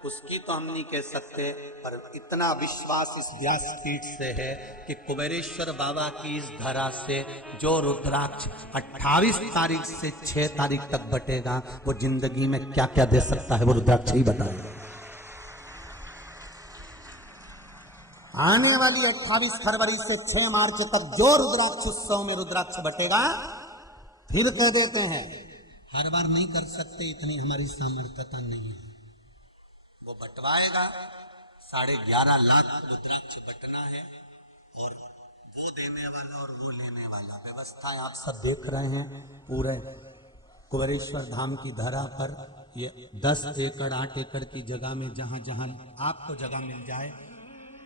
उसकी तो हम नहीं कह सकते, पर इतना विश्वास इस व्यासपीठ से है कि कुबेरेश्वर बाबा की इस धरा से जो रुद्राक्ष 28 तारीख से 6 तारीख तक बटेगा, वो जिंदगी में क्या क्या दे सकता है वो रुद्राक्ष ही बताएगा। आने वाली 28 फरवरी से 6 मार्च तक जो रुद्राक्ष उत्सव में रुद्राक्ष बटेगा, फिर कह देते हैं हर बार नहीं कर सकते, इतनी हमारी सामर्थ्यता नहीं है। वो बंटवाएगा, 11.5 लाख रुद्राक्ष बटना है, और वो देने वाला और वो लेने वाला व्यवस्था आप सब देख रहे हैं। पूरे कुबेरेश्वर धाम की धरा पर ये 10 एकड़ 8 एकड़ की जगह में जहां जहां आपको जगह मिल जाए,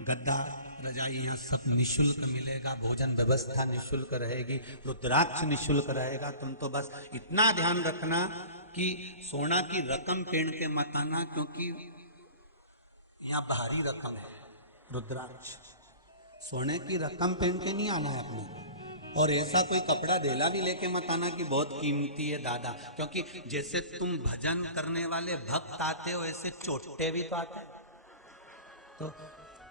गद्दा रजाई यहाँ सब निशुल्क मिलेगा, भोजन व्यवस्था निशुल्क रहेगी, रुद्राक्ष निशुल्क रहेगा। तुम तो बस इतना ध्यान रखना कि सोना की रकम पेड़ के मत आना, क्योंकि यहाँ भारी रकम है। रुद्राक्ष सोने की रकम पेड़ के नहीं आना है अपने, और ऐसा कोई कपड़ा देला भी लेके मत आना कि बहुत कीमती है दादा, क्योंकि जैसे तुम भजन करने वाले भक्त आते हो ऐसे चोटे भी तो आते हैं। तो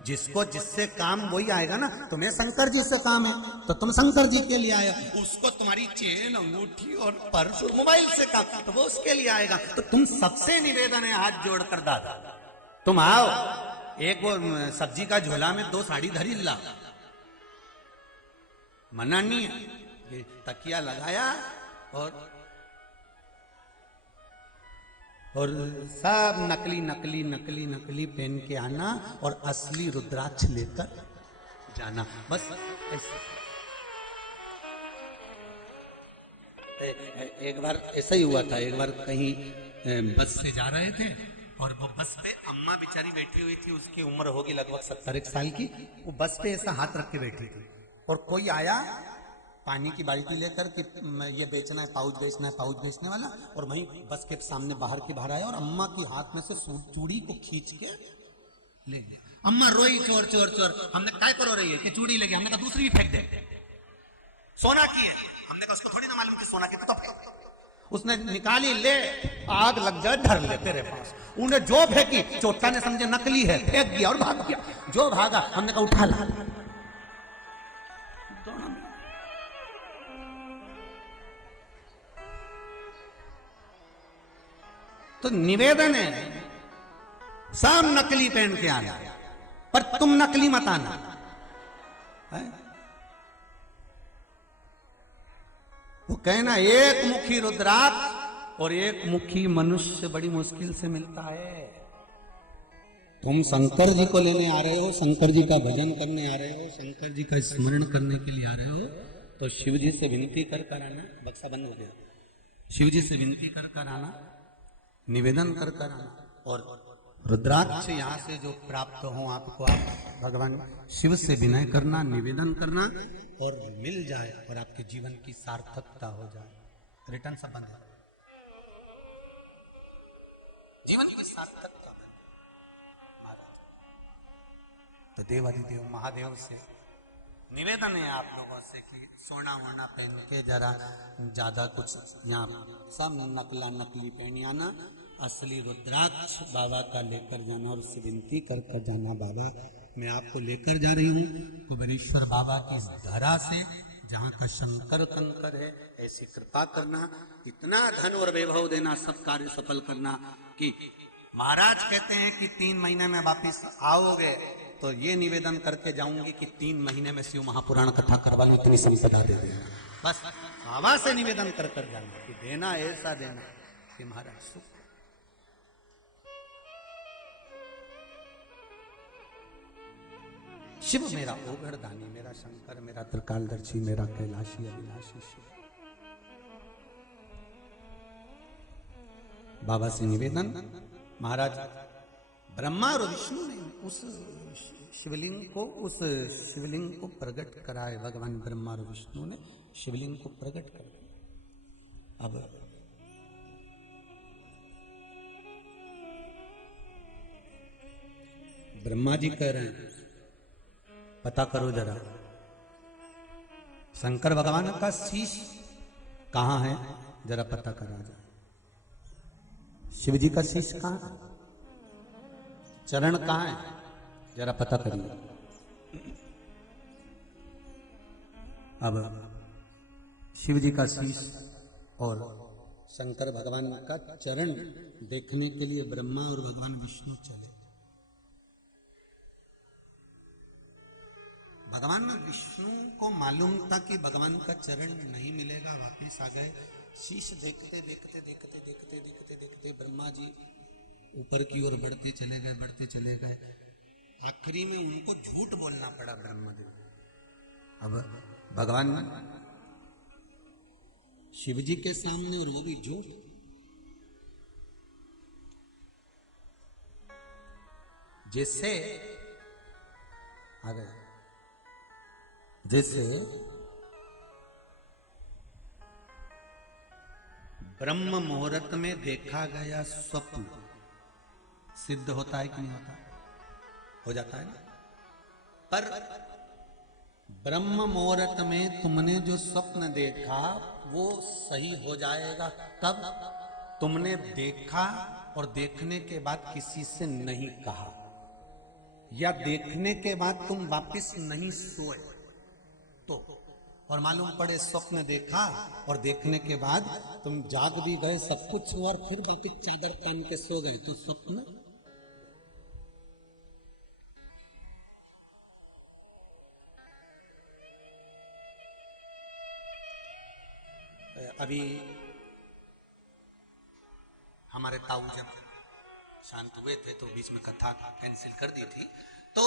जिसको जिससे काम वही आएगा ना। तुम्हें शंकर जी से काम है तो तुम शंकर जी के लिए आए, उसको तुम्हारी चेन अंगूठी और पर्स और मोबाइल से काम तो वो उसके लिए आएगा। तो तुम सबसे निवेदन है हाथ जोड़कर दादा तुम आओ, एक वो सब्जी का झोला में 2 साड़ी धरी ला, मना नहीं है। तकिया लगाया और सब नकली नकली नकली नकली पहन के आना और असली रुद्राक्ष लेकर जाना, बस ऐसे। एक बार ऐसा ही हुआ था, एक बार कहीं बस से जा रहे थे और वो बस पे अम्मा बेचारी बैठी हुई थी, उसकी उम्र होगी लगभग 70 साल की। वो बस पे ऐसा हाथ रख के बैठी थी और कोई आया पानी की बाल्टी लेकर कि ये बेचना है, पाउच बेचना है, पाउच बेचने वाला, और वहीं बस के सामने बाहर आया और अम्मा की हाथ में से चूड़ी को खींच के ले गया। अम्मा रोई चोर चोर चोर। हमने काय करो रही है कि चूड़ी लेके, हमने कहा दूसरी भी फेंक दे, सोना की है। हमने कहा उसको थोड़ी ना मालूम कि सोना की, तो फेंक। उसने निकाली, ले आग लग जाए धर ले तेरे पास। उन्हें जो फेंकी, चोटा ने समझे नकली है, फेंक दिया और भाग गया। जो भागा हमने कहा उठा ला। तो निवेदन है सब नकली पहन के आना, पर तुम नकली मत आना है? वो कहना एक मुखी रुद्राक्ष और एक मुखी मनुष्य बड़ी मुश्किल से मिलता है। तुम शंकर जी को लेने आ रहे हो, शंकर जी का भजन करने आ रहे हो, शंकर जी का स्मरण करने के लिए आ रहे हो, तो शिव जी से विनती कर आना। बक्सा बंद हो गया। शिव जी से विनती कर आना, निवेदन कर आना, और रुद्राक्ष यहाँ से जो प्राप्त हो आपको, आप भगवान शिव से विनय करना, निवेदन करना, और मिल जाए और आपके जीवन की सार्थकता हो जाए। रिटर्न सब बंद है, जीवन की सार्थकता बन। तो देवाधिदेव महादेव से निवेदन है आप लोगों से कि सोना वोना पहन के जरा ज्यादा कुछ यहाँ सब नकला नकली पहन आना, असली रुद्राक्ष बाबा का लेकर जाना और उससे विनती कर जाना, बाबा मैं आपको लेकर जा रही हूँ कुबेरेश्वर बाबा की धरा से, जहाँ का शंकर कंकर है, ऐसी कृपा करना, इतना धन और वैभव देना, सब कार्य सफल करना कि महाराज कहते हैं कि 3 महीने में वापिस आओगे, तो ये निवेदन करके जाऊंगी कि 3 महीने में शिव महापुराण कथा करवा लूं, इतनी संपदा दे देना। बस बाबा से निवेदन कर जाना कि देना, ऐसा देना कि महाराज सुख। शिव मेरा ओगढ़दानी, मेरा शंकर, मेरा त्रिकालदर्शी, मेरा कैलाशी अविनाशी शिव। बाबा से निवेदन, महाराज ब्रह्मा और विष्णु ने उस शिवलिंग को प्रकट कराए। भगवान ब्रह्मा और विष्णु ने शिवलिंग को प्रकट कर दिया। अब ब्रह्मा जी कह रहे हैं पता करो जरा, शंकर भगवान का शीश कहां है, जरा पता करा जाए। शिव जी का शीश कहां है, चरण कहां है, जरा पता करिए। अब शिव जी का शीश और शंकर भगवान का चरण देखने के लिए ब्रह्मा और भगवान विष्णु चले। भगवान विष्णु को मालूम था कि भगवान का चरण नहीं मिलेगा, वापस आ गए। शीश देखते देखते देखते देखते देखते देखते ब्रह्मा जी ऊपर की ओर बढ़ते चले गए। आखिरी में उनको झूठ बोलना पड़ा ब्रह्मदेव। अब भगवान शिव जी के सामने, और वो भी झूठ। जैसे आ गए, जैसे ब्रह्म मुहूर्त में देखा गया स्वप्न सिद्ध होता है कि नहीं होता? हो जाता है ना। पर ब्रह्म मुहूर्त में तुमने जो स्वप्न देखा वो सही हो जाएगा तब तुमने देखा और देखने के बाद किसी से नहीं कहा, या देखने के बाद तुम वापस नहीं सोए तो, और मालूम पड़े स्वप्न देखा और देखने के बाद तुम जाग भी गए, सब कुछ हुआ, और फिर वापस चादर तान के सो गए, तो स्वप्न अभी हमारे ताऊ जब शांत हुए थे तो बीच में कथा कैंसिल कर दी थी, तो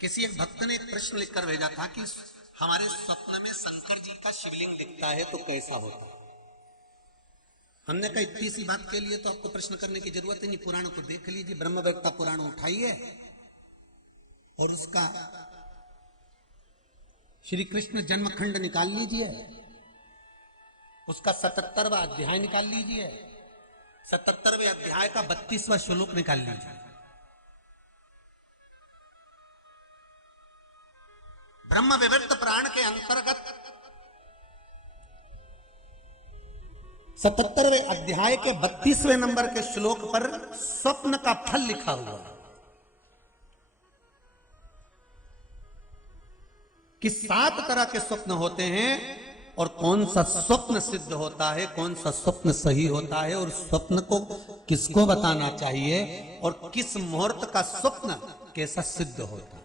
किसी एक भक्त ने एक प्रश्न लिखकर भेजा था कि हमारे स्वप्न में शंकर जी का शिवलिंग दिखता है तो कैसा होता। हमने कहा इतनी सी बात के लिए तो आपको प्रश्न करने की जरूरत ही नहीं, पुराण को देख लीजिए, ब्रह्मवेत्ता पुराण उठाइए और उसका श्री कृष्ण जन्मखंड निकाल लीजिए, उसका 77वां अध्याय निकाल लीजिए, 77वें अध्याय का 32वां श्लोक निकाल लीजिए। ब्रह्म विवर्त पुराण के अंतर्गत 77वें अध्याय के 32वें नंबर के श्लोक पर स्वप्न का फल लिखा हुआ है कि 7 तरह के स्वप्न होते हैं और कौन सा स्वप्न सिद्ध होता है, कौन सा स्वप्न सही होता है, और स्वप्न को किसको बताना चाहिए और किस मुहूर्त का स्वप्न कैसा सिद्ध होता है।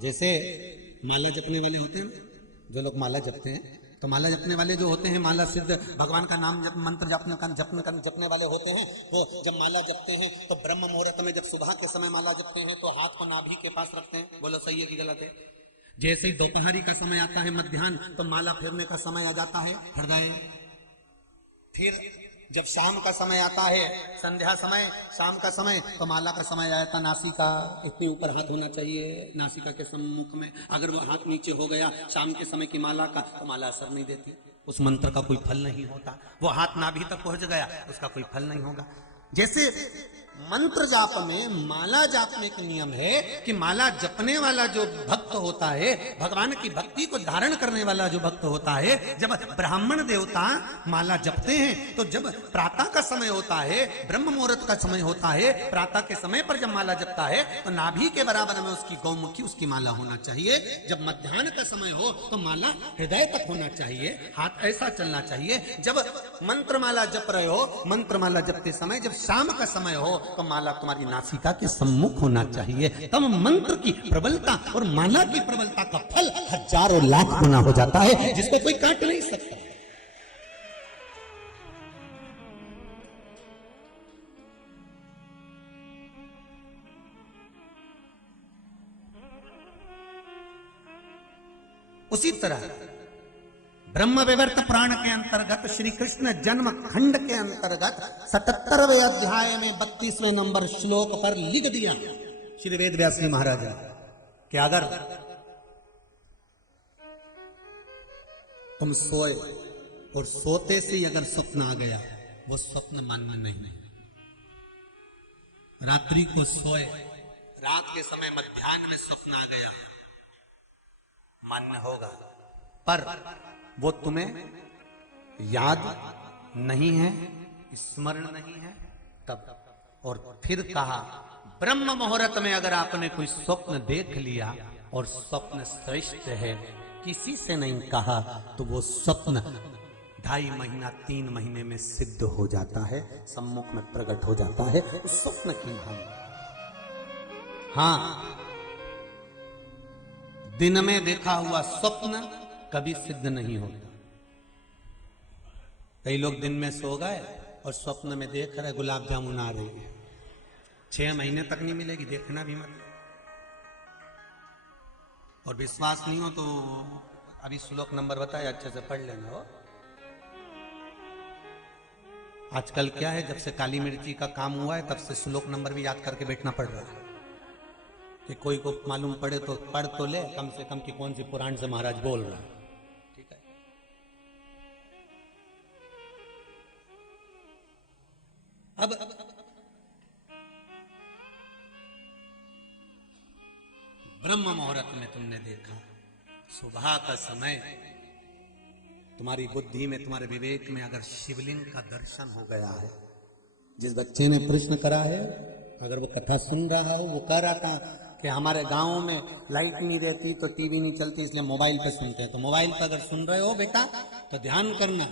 जैसे माला जपने वाले होते हैं, जो लोग माला जपते हैं, तो माला जपने वाले जो होते हैं, माला सिद्ध भगवान का नाम जप मंत्र जपने वाले होते हैं, वो जब माला जपते हैं तो ब्रह्म मुहूर्त में, जब सुबह के समय माला जपते हैं तो हाथ को नाभि के पास रखते हैं। बोलो सही है कि गलत है? जैसे ही दोपहरी का समय आता है, मध्याह्न, तो माला फेरने का समय आ जाता है हृदय। फिर जब शाम का समय आता है, संध्या समय, शाम का समय, तो माला का समय आ जाता, नासिका इतनी ऊपर हाथ होना चाहिए नासिका के सम्मुख में। अगर वो हाथ नीचे हो गया शाम के समय की माला का, तो माला असर नहीं देती, उस मंत्र का कोई फल नहीं होता। वो हाथ नाभि तक पहुंच गया, उसका कोई फल नहीं होगा। जैसे मंत्र जाप में, माला जाप में एक नियम है कि माला जपने वाला जो भक्त होता है, भगवान की भक्ति को धारण करने वाला जो भक्त होता है, जब ब्राह्मण देवता माला जपते हैं तो जब प्रातः का समय होता है, ब्रह्म मुहूर्त का समय होता है, प्रातः के समय पर जब माला जपता है तो नाभि के बराबर में उसकी गौमुखी, उसकी माला होना चाहिए। जब मध्याह्न का समय हो तो माला हृदय तक होना चाहिए, हाथ ऐसा चलना चाहिए। जब मंत्र माला जप रहे हो, मंत्र माला जपते समय जब शाम का समय हो तो माला तुम्हारी नासिका के सम्मुख होना चाहिए। तब मंत्र की प्रबलता और माला की प्रबलता का फल हजारों लाख गुना हो जाता है, जिसको कोई काट नहीं सकता। उसी तरह ब्रह्म विवर्त पुराण के अंतर्गत श्री कृष्ण जन्म खंड के अंतर्गत 77वें अध्याय में 32वें नंबर श्लोक पर लिख दिया श्री वेद व्यास जी महाराज ने कि अगर तुम सोए और सोते से ही अगर स्वप्न आ गया, वो स्वप्न मान्य नहीं। रात्रि को सोए, रात के समय मध्याह्न में स्वप्न आ गया, मान्य होगा, पर वो तुम्हें याद नहीं है, स्मरण नहीं है तब। और फिर कहा ब्रह्म मुहूर्त में अगर आपने कोई स्वप्न देख लिया और स्वप्न श्रेष्ठ है, किसी से नहीं कहा, तो वो स्वप्न 2.5 महीना 3 महीने में सिद्ध हो जाता है, सम्मुख में प्रकट हो जाता है उस स्वप्न की भावना। हाँ, दिन में देखा हुआ स्वप्न कभी सिद्ध नहीं होता। कई लोग दिन में सो गए और स्वप्न में देख रहे गुलाब जामुन आ रही है, 6 महीने तक नहीं मिलेगी, देखना भी मत। और विश्वास नहीं हो तो अभी श्लोक नंबर बताया, अच्छे से पढ़ लेना हो। आजकल क्या है, जब से काली मिर्ची का काम हुआ है तब से श्लोक नंबर भी याद करके बैठना पड़ रहा है कि कोई को मालूम पड़े तो पढ़ तो ले कम से कम कि कौन सी पुराण से महाराज बोल रहा है। ठीक है, अब ब्रह्म मुहूर्त में तुमने देखा, सुबह का समय, तुम्हारी बुद्धि में, तुम्हारे विवेक में अगर शिवलिंग का दर्शन हो गया है, जिस बच्चे ने प्रश्न करा है, अगर वो कथा सुन रहा हो, वो कह रहा था कि हमारे गांव में लाइट नहीं रहती तो टीवी नहीं चलती, इसलिए मोबाइल पे सुनते हैं। तो मोबाइल पे अगर सुन रहे हो बेटा तो ध्यान करना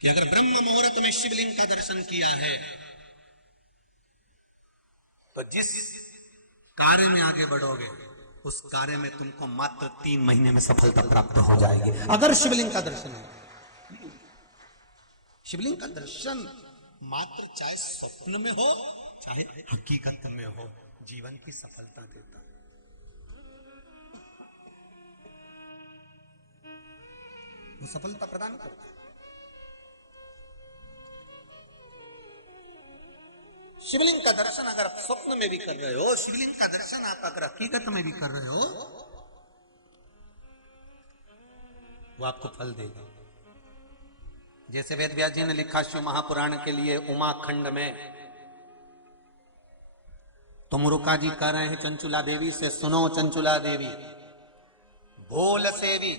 कि अगर ब्रह्म मुहूर्त में शिवलिंग का दर्शन किया है तो जिस कार्य में आगे बढ़ोगे उस कार्य में तुमको मात्र 3 महीने में सफलता प्राप्त हो जाएगी, अगर शिवलिंग का दर्शन है। शिवलिंग का दर्शन मात्र चाहे स्वप्न में हो चाहे हकीकत में हो, जीवन की सफलता देता है। वो सफलता प्रदान करता है। शिवलिंग का दर्शन अगर आप स्वप्न में भी कर रहे हो, शिवलिंग का दर्शन आप अगर हकीकत में भी कर रहे हो, वो आपको फल देगा। जैसे वेद व्यास जी ने लिखा शिव महापुराण के लिए उमा खंड में, तो मुरुका जी कह रहे हैं चंचुला देवी से, सुनो चंचुला देवी, भोल से भी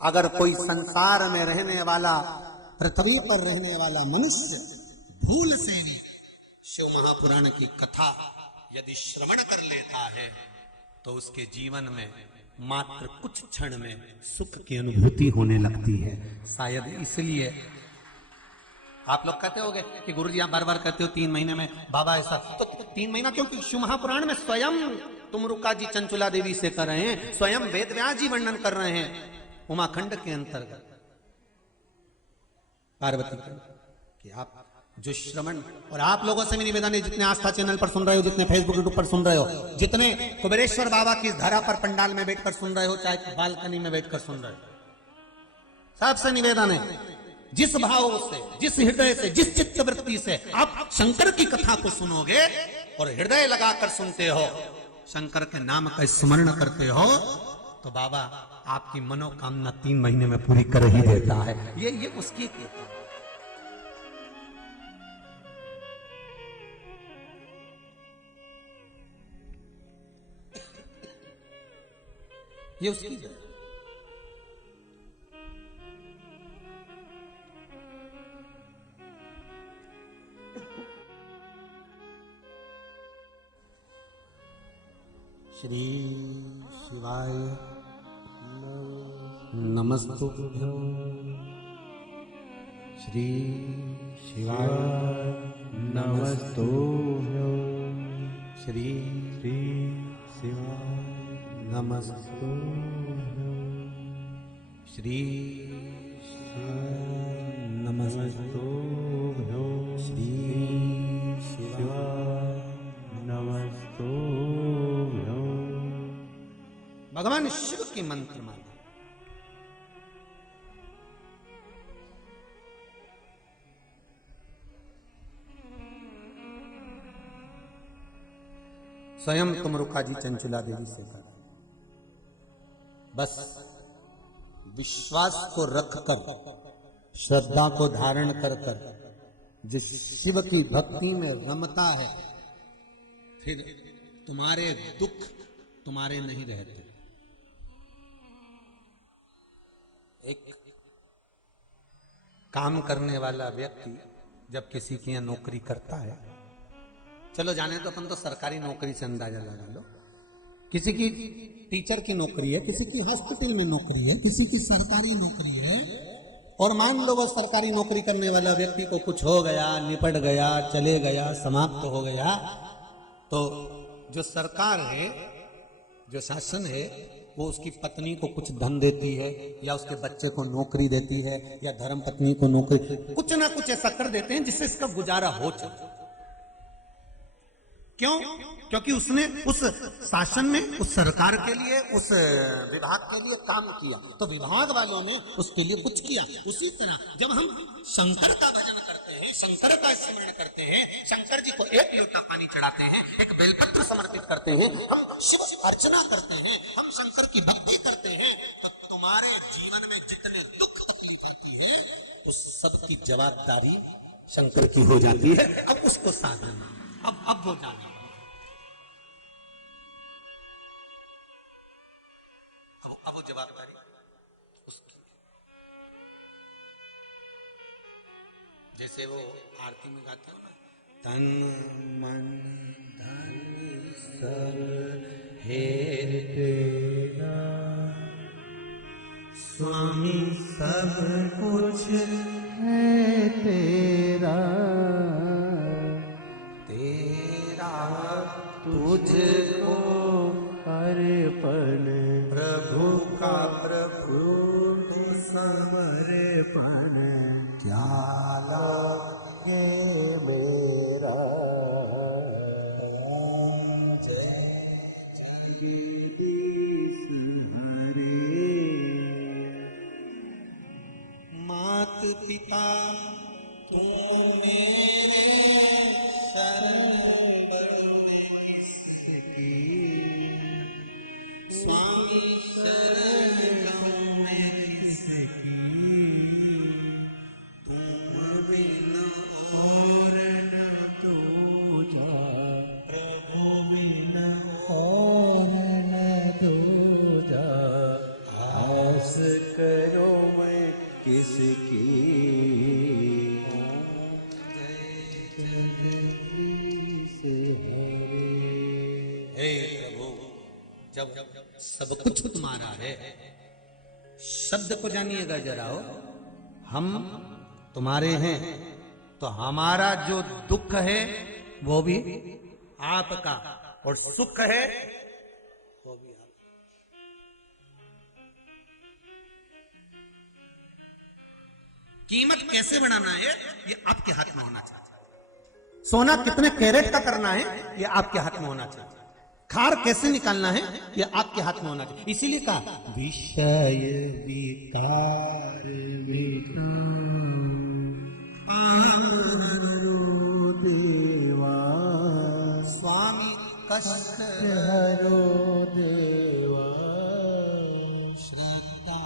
अगर कोई संसार में रहने वाला, पृथ्वी पर रहने वाला मनुष्य भूल से भी शिव महापुराण की कथा यदि श्रवण कर लेता है तो उसके जीवन में मात्र कुछ क्षण में सुख की अनुभूति होने लगती है। शायद इसलिए आप लोग कहते होंगे कि गुरुजी आप बार बार कहते हो 3 महीने में बाबा ऐसा, तो 3 महीना क्योंकि शिव महापुराण में स्वयं तुम रुका जी चंचुला देवी से कर रहे हैं, स्वयं वेद व्यास जी वर्णन कर रहे हैं उमाखंड के अंतर्गत पार्वती कि आप जो श्रवण, और आप लोगों से भी निवेदन है, जितने आस्था चैनल पर सुन रहे हो, जितने फेसबुक यूट्यूब पर सुन रहे हो, जितने कुबेरेश्वर बाबा की धरा पर पंडाल में बैठकर सुन रहे हो, चाहे बालकनी में बैठकर सुन रहे हो, सबसे निवेदन है जिस भाव से, जिस हृदय से, जिस चित्त वृत्ति से आप शंकर की कथा को सुनोगे और हृदय लगाकर सुनते हो, शंकर के नाम का स्मरण करते हो, तो बाबा आपकी मनोकामना 3 महीने में पूरी कर ही देता है। ये उसकी ये उसकी है। श्री शिवाय नमस्तुभ्यं, श्री शिवाय नमस्तुभ्यं, श्री शिवाय नमस्तुभ्यं, श्री शिवाय नमस्तुभ्यं, श्री शिवाय नमस्तुभ्यं। भगवान शिव की मंत्र माला स्वयं तुम रुखा जी चंचुला देवी से कर। बस विश्वास को रखकर, श्रद्धा को धारण कर कर जिस शिव की भक्ति में रमता है, फिर तुम्हारे दुख तुम्हारे नहीं रहते। एक काम करने वाला व्यक्ति जब किसी की यहाँ नौकरी करता है, चलो जाने तो अपन तो सरकारी नौकरी से अंदाजा लगा लो, किसी की टीचर की नौकरी है, किसी की हॉस्पिटल में नौकरी है, किसी की सरकारी नौकरी है, और मान लो वो सरकारी नौकरी करने वाला व्यक्ति को कुछ हो गया, निपट गया, चले गया, समाप्त हो गया, तो जो सरकार है, जो शासन है, वो उसकी पत्नी को कुछ धन देती है, या उसके बच्चे को नौकरी देती है, या धर्म पत्नी को नौकरी, कुछ ना कुछ ऐसा कर देते हैं जिससे इसका गुजारा हो चले। क्यों? क्योंकि उसने उस शासन में, उस सरकार के लिए, उस विभाग के लिए काम किया, तो विभाग वालों ने उसके लिए कुछ किया। उसी तरह जब हम शंकर का भजन करते हैं, शंकर का स्मरण करते हैं, शंकर जी को एक लोटा पानी चढ़ाते हैं, एक बेलपत्र समर्पित करते हैं, हम शिव अर्चना करते हैं, हम शंकर की भक्ति करते हैं, तो तुम्हारे जीवन में जितने दुख तकलीफ आती है, तो सबकी जवाबदारी शंकर की हो जाती है। अब उसको साधना, अब हो जाना, अब वो जवाबदारी उसकी। जैसे वो आरती में गाते हो ना, तन मन धन सब है तेरा, स्वामी सब कुछ है तेरा, तेरा तुझको अर्पण, प्रभु का प्रभु तू समर्पण, क्या लगे मेरा। जय जगदीश हरे। मात पिता तुम मेरे शरण किसकी, स्वामी शरण में किसकी, तुम बिना और न दूजा, प्रभु बिना और न दूजा, आस करो मैं किसकी। हे प्रभु, जब सब कुछ तुम्हारा है, शब्द को जानिएगा जरा हो, हम तुम्हारे हैं, तो हमारा जो दुख है वो भी आपका, और सुख है वो भी आपका। कीमत कैसे बढ़ाना है ये आपके हाथ में होना चाहिए। सोना कितने कैरेट का करना है ये आपके हाथ में होना चाहिए। खार कैसे निकालना है ये आपके हाथ में होना चाहिए। इसीलिए कहा विषय विकार देवा, स्वामी कष्ट हरो देवा, श्रद्धा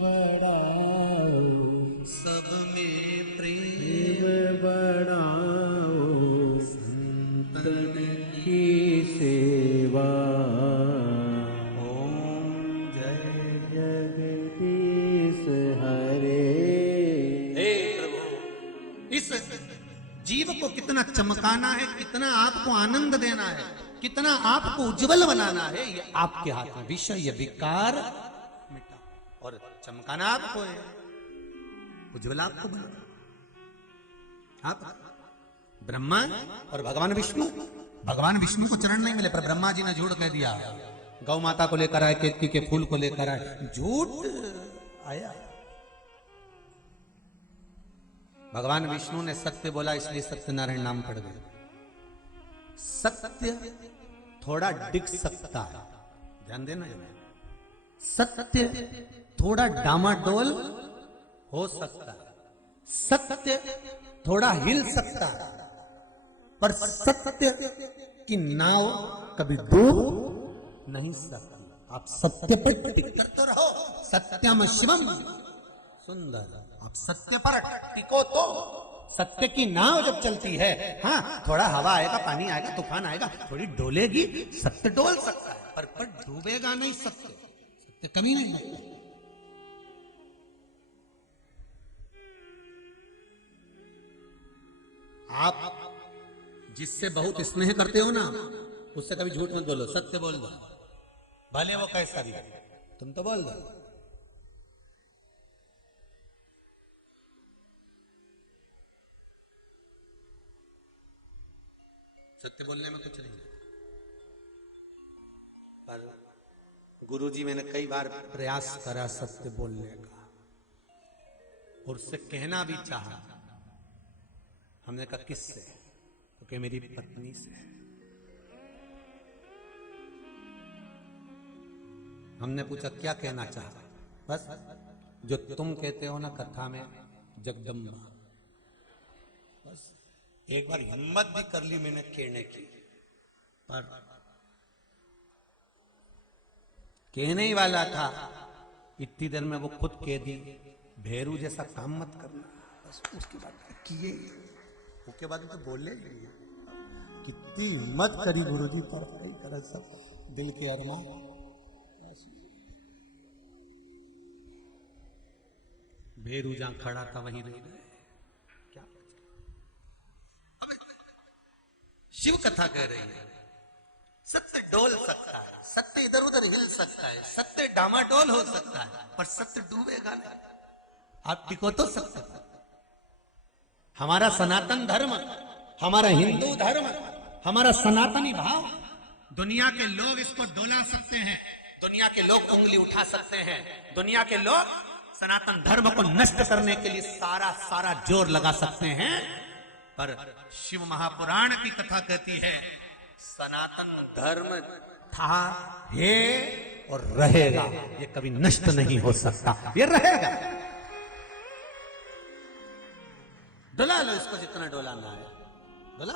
बढ़ाओ, सब में प्रेम बढ़ाओ, संतन की सेवा। ओम जय जगदीश हरे। हे प्रभु, इस जीव को कितना चमकाना है, कितना आपको आनंद देना है, कितना आपको उज्जवल बनाना है, ये आपके हाथ में। विषय विकार मिटा और चमकाना आपको है, उज्जवल आपको बना। आप ब्रह्मा और भगवान विष्णु, भगवान विष्णु को चरण नहीं मिले, पर ब्रह्मा जी ने झूठ कह दिया, गौ माता को लेकर आए, केतकी के फूल को लेकर आए, झूठ आया। भगवान विष्णु ने सत्य बोला, इसलिए सत्यनारायण नाम पड़ गया। सत्य थोड़ा डिग सकता है, ध्यान देना जरा। सत्य थोड़ा डामाडोल हो सकता है, सत्य थोड़ा हिल सकता है, पर सत्य की नाव कभी डूब नहीं सकती। आप सत्य पर टिक कर तो रहो, सत्यम शिवम सुंदर। आप सत्य पर टिको तो सत्य की नाव जब चलती है, हाँ थोड़ा हवा आएगा, पानी आएगा, तूफान आएगा, थोड़ी डोलेगी, सत्य डोल सकता है, पर डूबेगा नहीं सत्य। सत्य कभी नहीं डूबेगा। आप जिससे बहुत स्नेह करते हो ना, उससे कभी झूठ मत बोलो, सत्य बोल दो, भले वो कैसा भी। तुम तो बोल दो। सत्य बोलने में कुछ नहीं, पर गुरुजी मैंने कई बार प्रयास करा सत्य बोलने का, और उससे कहना भी चाहा। हमने कहा किससे? क्योंकि मेरी पत्नी से। हमने पूछा क्या कहना चाहा? बस जो तुम कहते हो ना कथा में, जगदम्बा। बस एक बार हिम्मत भी कर ली मैंने कहने की, पर कहने ही वाला था, इतनी देर में वो खुद कह दी, भेरू जैसा काम मत करना। बस उसके बाद किए, उसके बाद तो बोले ही नहीं। कितनी हिम्मत करी गुरुजी पर, कई तरह सब दिल के अरमान। भेरू जहां खड़ा था वहीं रह गए। क्या शिव कथा कह रही है, सत्य डोल सकता है, सत्य इधर उधर हिल सकता है, सत्य डामाडोल हो सकता है, पर सत्य डूबेगा नहीं। आप टिको तो सत्य। हमारा सनातन धर्म, हमारा हिंदू धर्म, हमारा सनातनी भाव, दुनिया के लोग इसको डोला सकते हैं, दुनिया के लोग उंगली उठा सकते हैं, दुनिया के लोग सनातन धर्म को नष्ट करने के लिए सारा जोर लगा सकते हैं, पर शिव महापुराण की कथा कहती है सनातन धर्म था, है और रहेगा। ये कभी नष्ट नहीं हो सकता, ये रहेगा। डोला लो इसको जितना डोलाना है, डोला।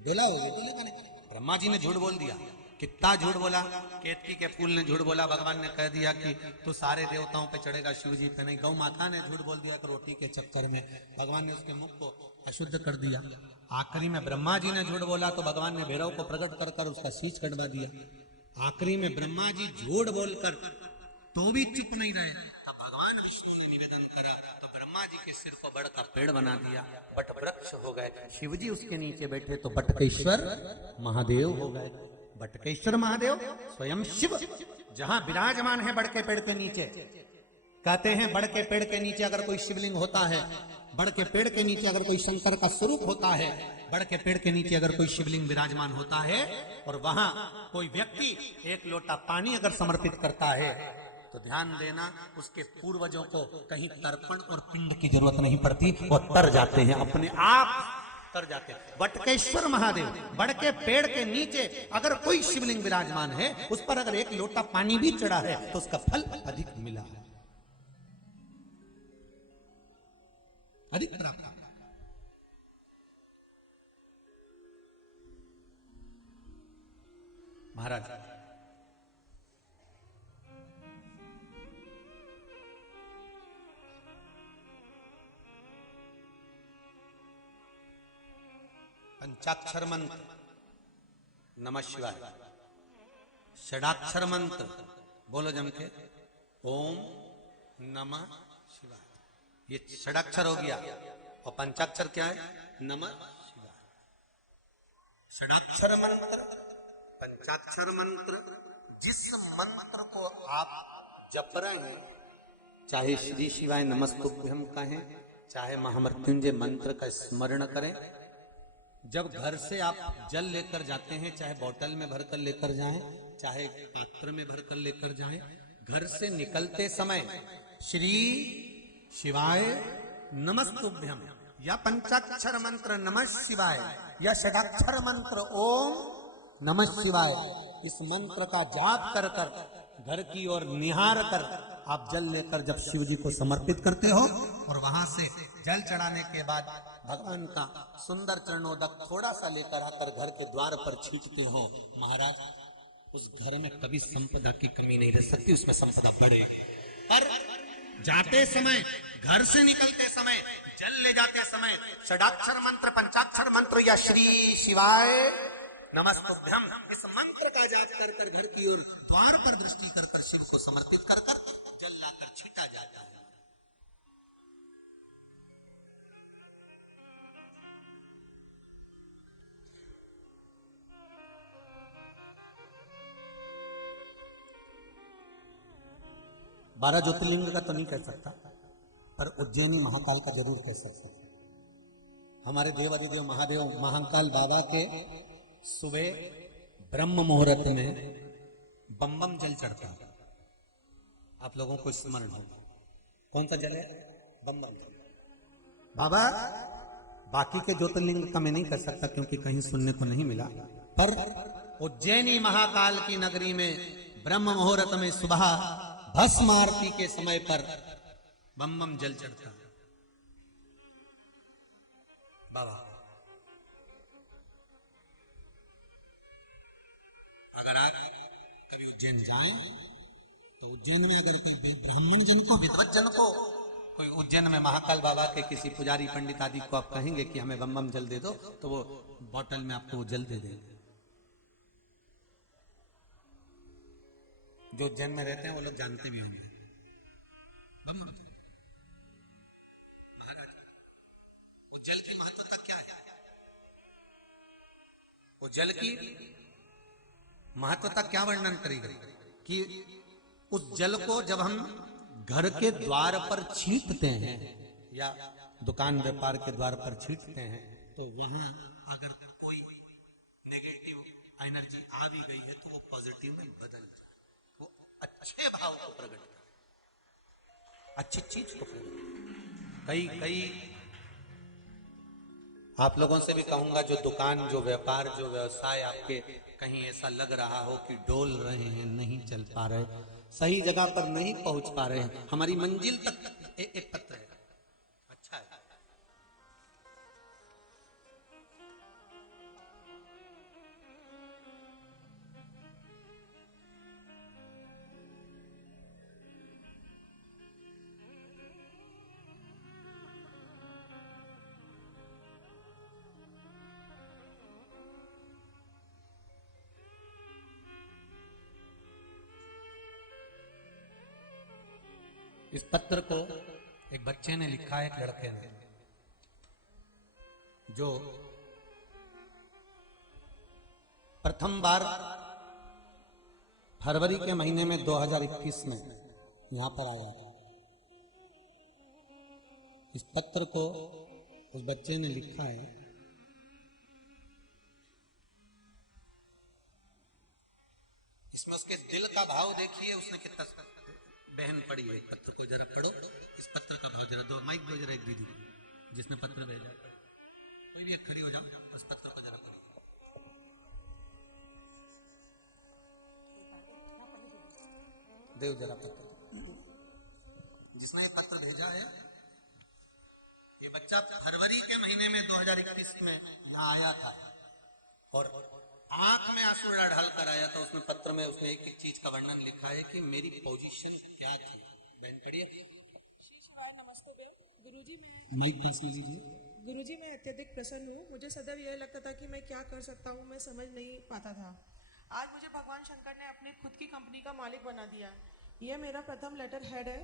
डोला होगी डोलेगा नहीं। ब्रह्मा जी ने झूठ बोल दिया, कितना झूठ बोला। केतकी के फूल ने झूठ बोला, भगवान ने कह दिया कि तू सारे देवताओं पे चढ़ेगा, शिव जी पे नहीं। गौ माता ने झूठ बोल दिया रोटी के चक्कर में, भगवान ने उसके मुख को अशुद्ध कर दिया। आखिरी में ब्रह्मा जी ने झूठ बोला तो भगवान ने भैरव को प्रकट कर कर उसका शीश कटवा दिया। आखिरी में ब्रह्मा जी झूठ बोलकर तो भी चुप नहीं रहे, तब भगवान विष्णु ने निवेदन करा तो ब्रह्मा जी के सिर को बड़ का पेड़ बना दिया, बट वृक्ष हो गए। शिव जी उसके नीचे बैठे तो बटकेश्वर महादेव हो गए। बटकेश्वर महादेव स्वयं शिव जहां विराजमान है बड़ के पेड़ के नीचे। कहते हैं बड़ के पेड़ के नीचे अगर कोई शिवलिंग होता है, बड़ के पेड़ के नीचे अगर कोई शंकर का स्वरूप होता है, बड़ के पेड़ के नीचे अगर कोई शिवलिंग विराजमान होता है, और वहां कोई व्यक्ति एक लोटा पानी अगर समर्पित करता है, तो ध्यान देना उसके पूर्वजों को कहीं तर्पण और पिंड की जरूरत नहीं पड़ती, वो तर जाते हैं, अपने आप तर जाते हैं। बटकेश्वर महादेव बड़ के पेड़ के नीचे अगर कोई शिवलिंग विराजमान है, उस पर अगर एक लोटा पानी भी चढ़ा है तो उसका फल अधिक मिला है, अधिक प्राप्त। महाराज पंचाक्षर मंत्र नमः शिवाय, षडाक्षर मंत्र बोलो जम के, ओम नमः शिवाय। ये षडाक्षर हो गया, और पंचाक्षर क्या है? नमः शिवाय। षडाक्षर मंत्र, पंचाक्षर मंत्र, जिस मंत्र को आप जप रहे हैं, चाहे श्री शिवाय नमस्तुभ्यम कहें, चाहे महामृत्युंजय मंत्र का स्मरण करें। जब घर से आप जल लेकर जाते हैं, चाहे बोतल में भरकर लेकर जाएं, चाहे पात्र में भरकर लेकर जाएं, घर से निकलते समय श्री शिवाय नमस्तुभ्यम या पंचाक्षर मंत्र नमः शिवाय या षडाक्षर मंत्र ओम नमः शिवाय, इस मंत्र का जाप कर कर घर की ओर निहार कर आप जल लेकर जब शिव जी को समर्पित करते हो और वहां से जल चढ़ाने के बाद भगवान का सुंदर चरणोदक थोड़ा सा लेकर आकर घर के द्वार पर छींटते हो, महाराज उस घर में कभी संपदा की कमी नहीं रह सकती, उसमें संपदा बढ़े। पर जाते समय, घर से निकलते समय, जल ले जाते समय षडाक्षर मंत्र, पंचाक्षर मंत्र या श्री शिवाय नमस्तुभ्यम इस मंत्र का जाप कर कर घर की ओर द्वार पर दृष्टि कर कर शिव को समर्पित कर कर जल लाकर छीटा जाता है। बारह ज्योतिर्लिंग का तो नहीं कह सकता, पर उज्जैनी महाकाल का जरूर कह सकता है। हमारे देवादिदेव महादेव महाकाल बाबा के सुबह ब्रह्म मुहूर्त में बम बम जल चढ़ता है। आप लोगों को स्मरण हो कौन सा जल है? बम बम जल। बाबा बाकी के ज्योतिर्लिंग का मैं नहीं कर सकता क्योंकि कहीं सुनने को नहीं मिला, पर उज्जैनी महाकाल की नगरी में ब्रह्म मुहूर्त में सुबह भस्म आरती के समय पर बम बम जल चढ़ता है। बाबा अगर आप कभी उज्जैन जाएं तो उज्जैन में अगर कोई ब्राह्मण जन को, विद्वत जन को, कोई उज्जैन में महाकाल बाबा के किसी पुजारी पंडित आदि को आप कहेंगे कि हमें बम बम जल दे दो, तो वो बोतल में आपको वो जल दे देंगे। जो उज्जैन में रहते हैं वो लोग जानते भी होंगे बम बम। महाराज वो जल की महत्वता क्या है? वो जल की महत्वता क्या वर्णन करेगा कि उस जल को जब हम घर के द्वार पर छींटते हैं या दुकान व्यापार के द्वार पर छींटते हैं तो वहां अगर कोई नेगेटिव एनर्जी आ भी गई है तो वो पॉजिटिव में बदल जाए, वो अच्छे भाव को प्रकट करे, अच्छी चीज को प्रकट करे। कई आप लोगों से भी कहूंगा, जो दुकान, जो व्यापार, जो व्यवसाय आपके कहीं ऐसा लग रहा हो कि डोल रहे हैं, नहीं चल पा रहे, सही जगह पर नहीं पहुंच पा रहे हैं, हमारी मंजिल तक एक पत्र है, अच्छा है। इस पत्र को एक बच्चे ने लिखा है, एक लड़के ने, जो प्रथम बार फरवरी के महीने में 2021 में यहां पर आया था। इस पत्र को उस बच्चे ने लिखा है। इसमें उसके दिल का भाव देखिए, उसने कितना बहन पड़ी है। पत्र को जरा पढ़ो, इस पत्र का भाव जरा दो, माइक दो जरा एक दीदी जिसने पत्र भेजा, कोई भी एक खड़ी हो जाओ, उस पत्र को जरा पढ़ो। देव जरा पत्र, जिसने ये पत्र भेजा है, ये बच्चा फरवरी के महीने में 2021 में यहाँ आया था और आंख में आंसू ढाल कर आया था। उसमें पत्र में उसने एक एक चीज का वर्णन लिखा है कि मेरी पोजीशन क्या थी। बहन पढ़िए। नमस्ते गुरुजी, मैं अत्यधिक प्रसन्न हूँ। मुझे सदैव यह लगता था कि मैं क्या कर सकता हूँ, मैं समझ नहीं पाता था। आज मुझे भगवान शंकर ने अपनी खुद की कंपनी का मालिक बना दिया। यह मेरा प्रथम लेटर हेड है,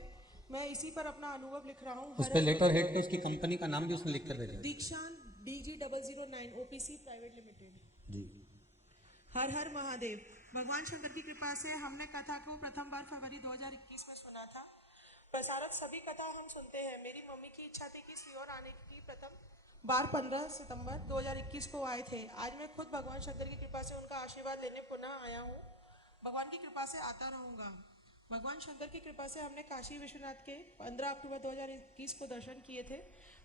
मैं इसी पर अपना अनुभव लिख रहा हूँ। उस पे लेटर हेड पे उसकी कंपनी का नाम भी उसने लिख कर भेजा, दीक्षांत DG009 OPC प्राइवेट लिमिटेड जी। हर हर महादेव। भगवान शंकर की कृपा से हमने कथा को प्रथम बार फरवरी 2021 में सुना था। प्रसारक सभी कथा हम सुनते हैं। मेरी मम्मी की इच्छा थी कि सीहोर आने की प्रथम बार 15 सितंबर 2021 को आए थे। आज मैं खुद भगवान शंकर की कृपा से उनका आशीर्वाद लेने पुनः आया हूँ। भगवान की कृपा से आता रहूँगा। भगवान शंकर की कृपा से हमने काशी विश्वनाथ के 15 अक्टूबर 2021 को दर्शन किए थे।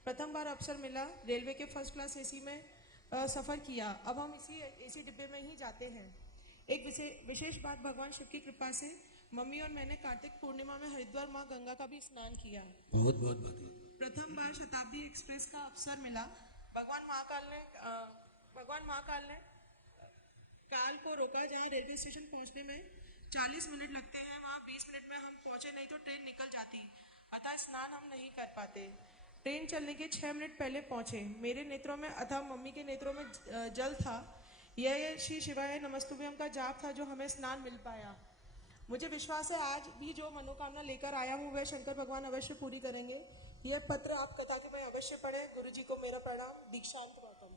प्रथम बार अवसर मिला, रेलवे के फर्स्ट क्लास AC में सफ़र किया। अब हम इसी AC डिब्बे में ही जाते हैं। एक विशेष बात, भगवान शिव की कृपा से मम्मी और मैंने कार्तिक पूर्णिमा में हरिद्वार माँ गंगा का भी स्नान किया। बहुत बहुत बढ़िया। प्रथम बार शताब्दी एक्सप्रेस का अवसर मिला। भगवान महाकाल ने काल को रोका। जहाँ रेलवे स्टेशन पहुंचने में 40 मिनट लगते हैं, वहाँ 20 मिनट में हम पहुंचे, नहीं तो ट्रेन निकल जाती। अतः स्नान हम नहीं कर पाते। ट्रेन चलने के 6 मिनट पहले पहुंचे। मेरे नेत्रों में अथवा मम्मी के नेत्रों में जल था। यह श्री शिवाय नमस्तुभ्यम का जाप था जो हमें स्नान मिल पाया। मुझे विश्वास है आज भी जो मनोकामना लेकर आया हूँ वह शंकर भगवान अवश्य पूरी करेंगे। यह पत्र आप कथा के में अवश्य पढ़ें। गुरु जी को मेरा प्रणाम। दीक्षांत गौतम।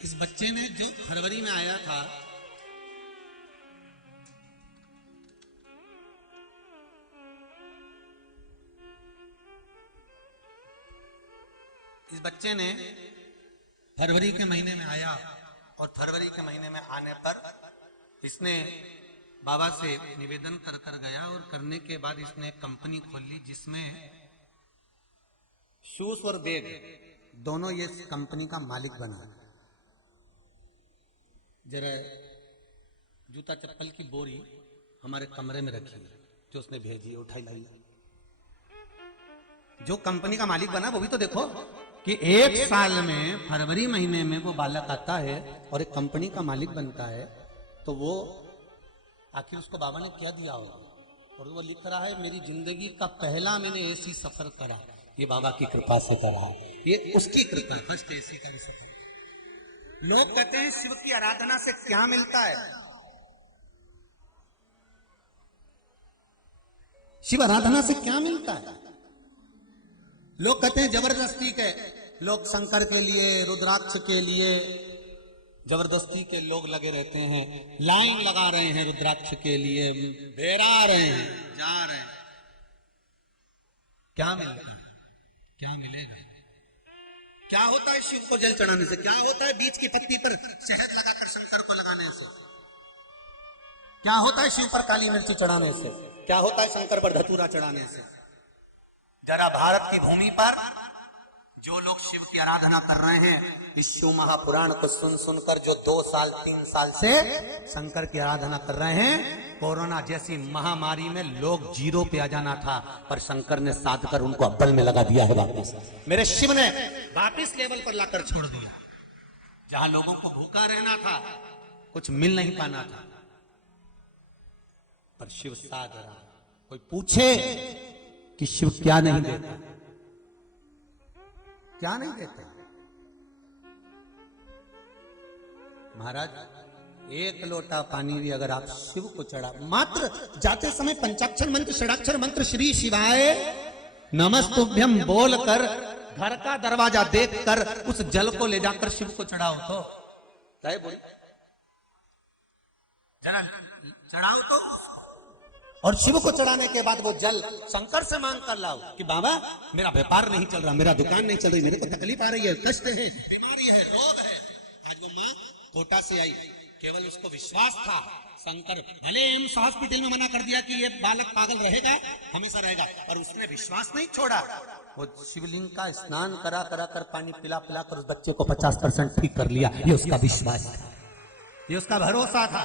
इस बच्चे ने जो फरवरी में आया था, इस बच्चे ने फरवरी के महीने में आया और फरवरी के महीने में आने पर इसने बाबा से निवेदन कर कर गया और करने के बाद इसने एक कंपनी खोल ली जिसमें शूज और बैग दोनों ये कंपनी का मालिक बना। जरा जूता चप्पल की बोरी हमारे कमरे में रखी जो उसने भेजी, उठाई लाई। जो कंपनी का मालिक बना वो भी तो देखो कि एक साल में फरवरी महीने में वो बालक आता है और एक कंपनी का मालिक बनता है, तो वो आखिर उसको बाबा ने क्या दिया होगा। और वो लिख रहा है मेरी जिंदगी का पहला मैंने ऐसी सफर करा, ये बाबा की कृपा से करा है, ये उसकी कृपा। फर्स्ट ऐसी का सफर। लोग कहते हैं शिव की आराधना से क्या मिलता है। शिव आराधना से क्या मिलता है। लोग कहते हैं जबरदस्ती के लोग शंकर के लिए, रुद्राक्ष के लिए जबरदस्ती के लोग लगे रहते हैं, लाइन लगा रहे हैं रुद्राक्ष के लिए, बेरा रहे हैं, जा रहे हैं। क्या मिलेगा, क्या मिलेगा। क्या होता है शिव को जल चढ़ाने से, क्या होता है बीच की पत्ती पर शहद लगाकर शंकर को लगाने से, क्या होता है शिव पर काली मिर्ची चढ़ाने से, क्या होता है शंकर पर धतूरा चढ़ाने से। जरा भारत की भूमि पर जो लोग शिव की आराधना कर रहे हैं, इस शिव महापुराण को सुन सुनकर जो 2 साल 3 साल से शंकर की आराधना कर रहे हैं, कोरोना जैसी महामारी में लोग जीरो पे आ जाना था, पर शंकर ने साध कर उनको अव्वल में लगा दिया है वापिस। मेरे शिव ने वापिस लेवल पर लाकर छोड़ दिया। जहां लोगों को भूखा रहना था, कुछ मिल नहीं पाना था, पर शिव साध रहा। कोई पूछे कि शिव क्या नहीं देता, क्या नहीं देते। महाराज 1 लोटा पानी भी अगर आप शिव को चढ़ा, मात्र जाते समय पंचाक्षर मंत्र, षडाक्षर मंत्र श्री शिवाय नमस्तुभ्यम बोलकर घर का दरवाजा देखकर उस जल को ले जाकर शिव को चढ़ाओ तो क्या बोले, जरा चढ़ाओ तो। और शिव को चढ़ाने के बाद वो जल शंकर से मांग कर लाओ कि बाबा मेरा व्यापार नहीं चल रहा, मेरा दुकान नहीं चल रही, मेरे को तकलीफ आ रही है, कष्ट है, बीमारी है, रोग है। आज वो माँ कोटा से आई, केवल उसको विश्वास था शंकर भले एम्स हॉस्पिटल में मना कर दिया कि ये बालक पागल रहेगा, हमेशा रहेगा, पर उसने विश्वास नहीं छोड़ा। वो शिवलिंग का स्नान करा करा कर, पानी पिला पिला कर उस बच्चे को 50% ठीक कर लिया। ये उसका विश्वास था, ये उसका भरोसा था।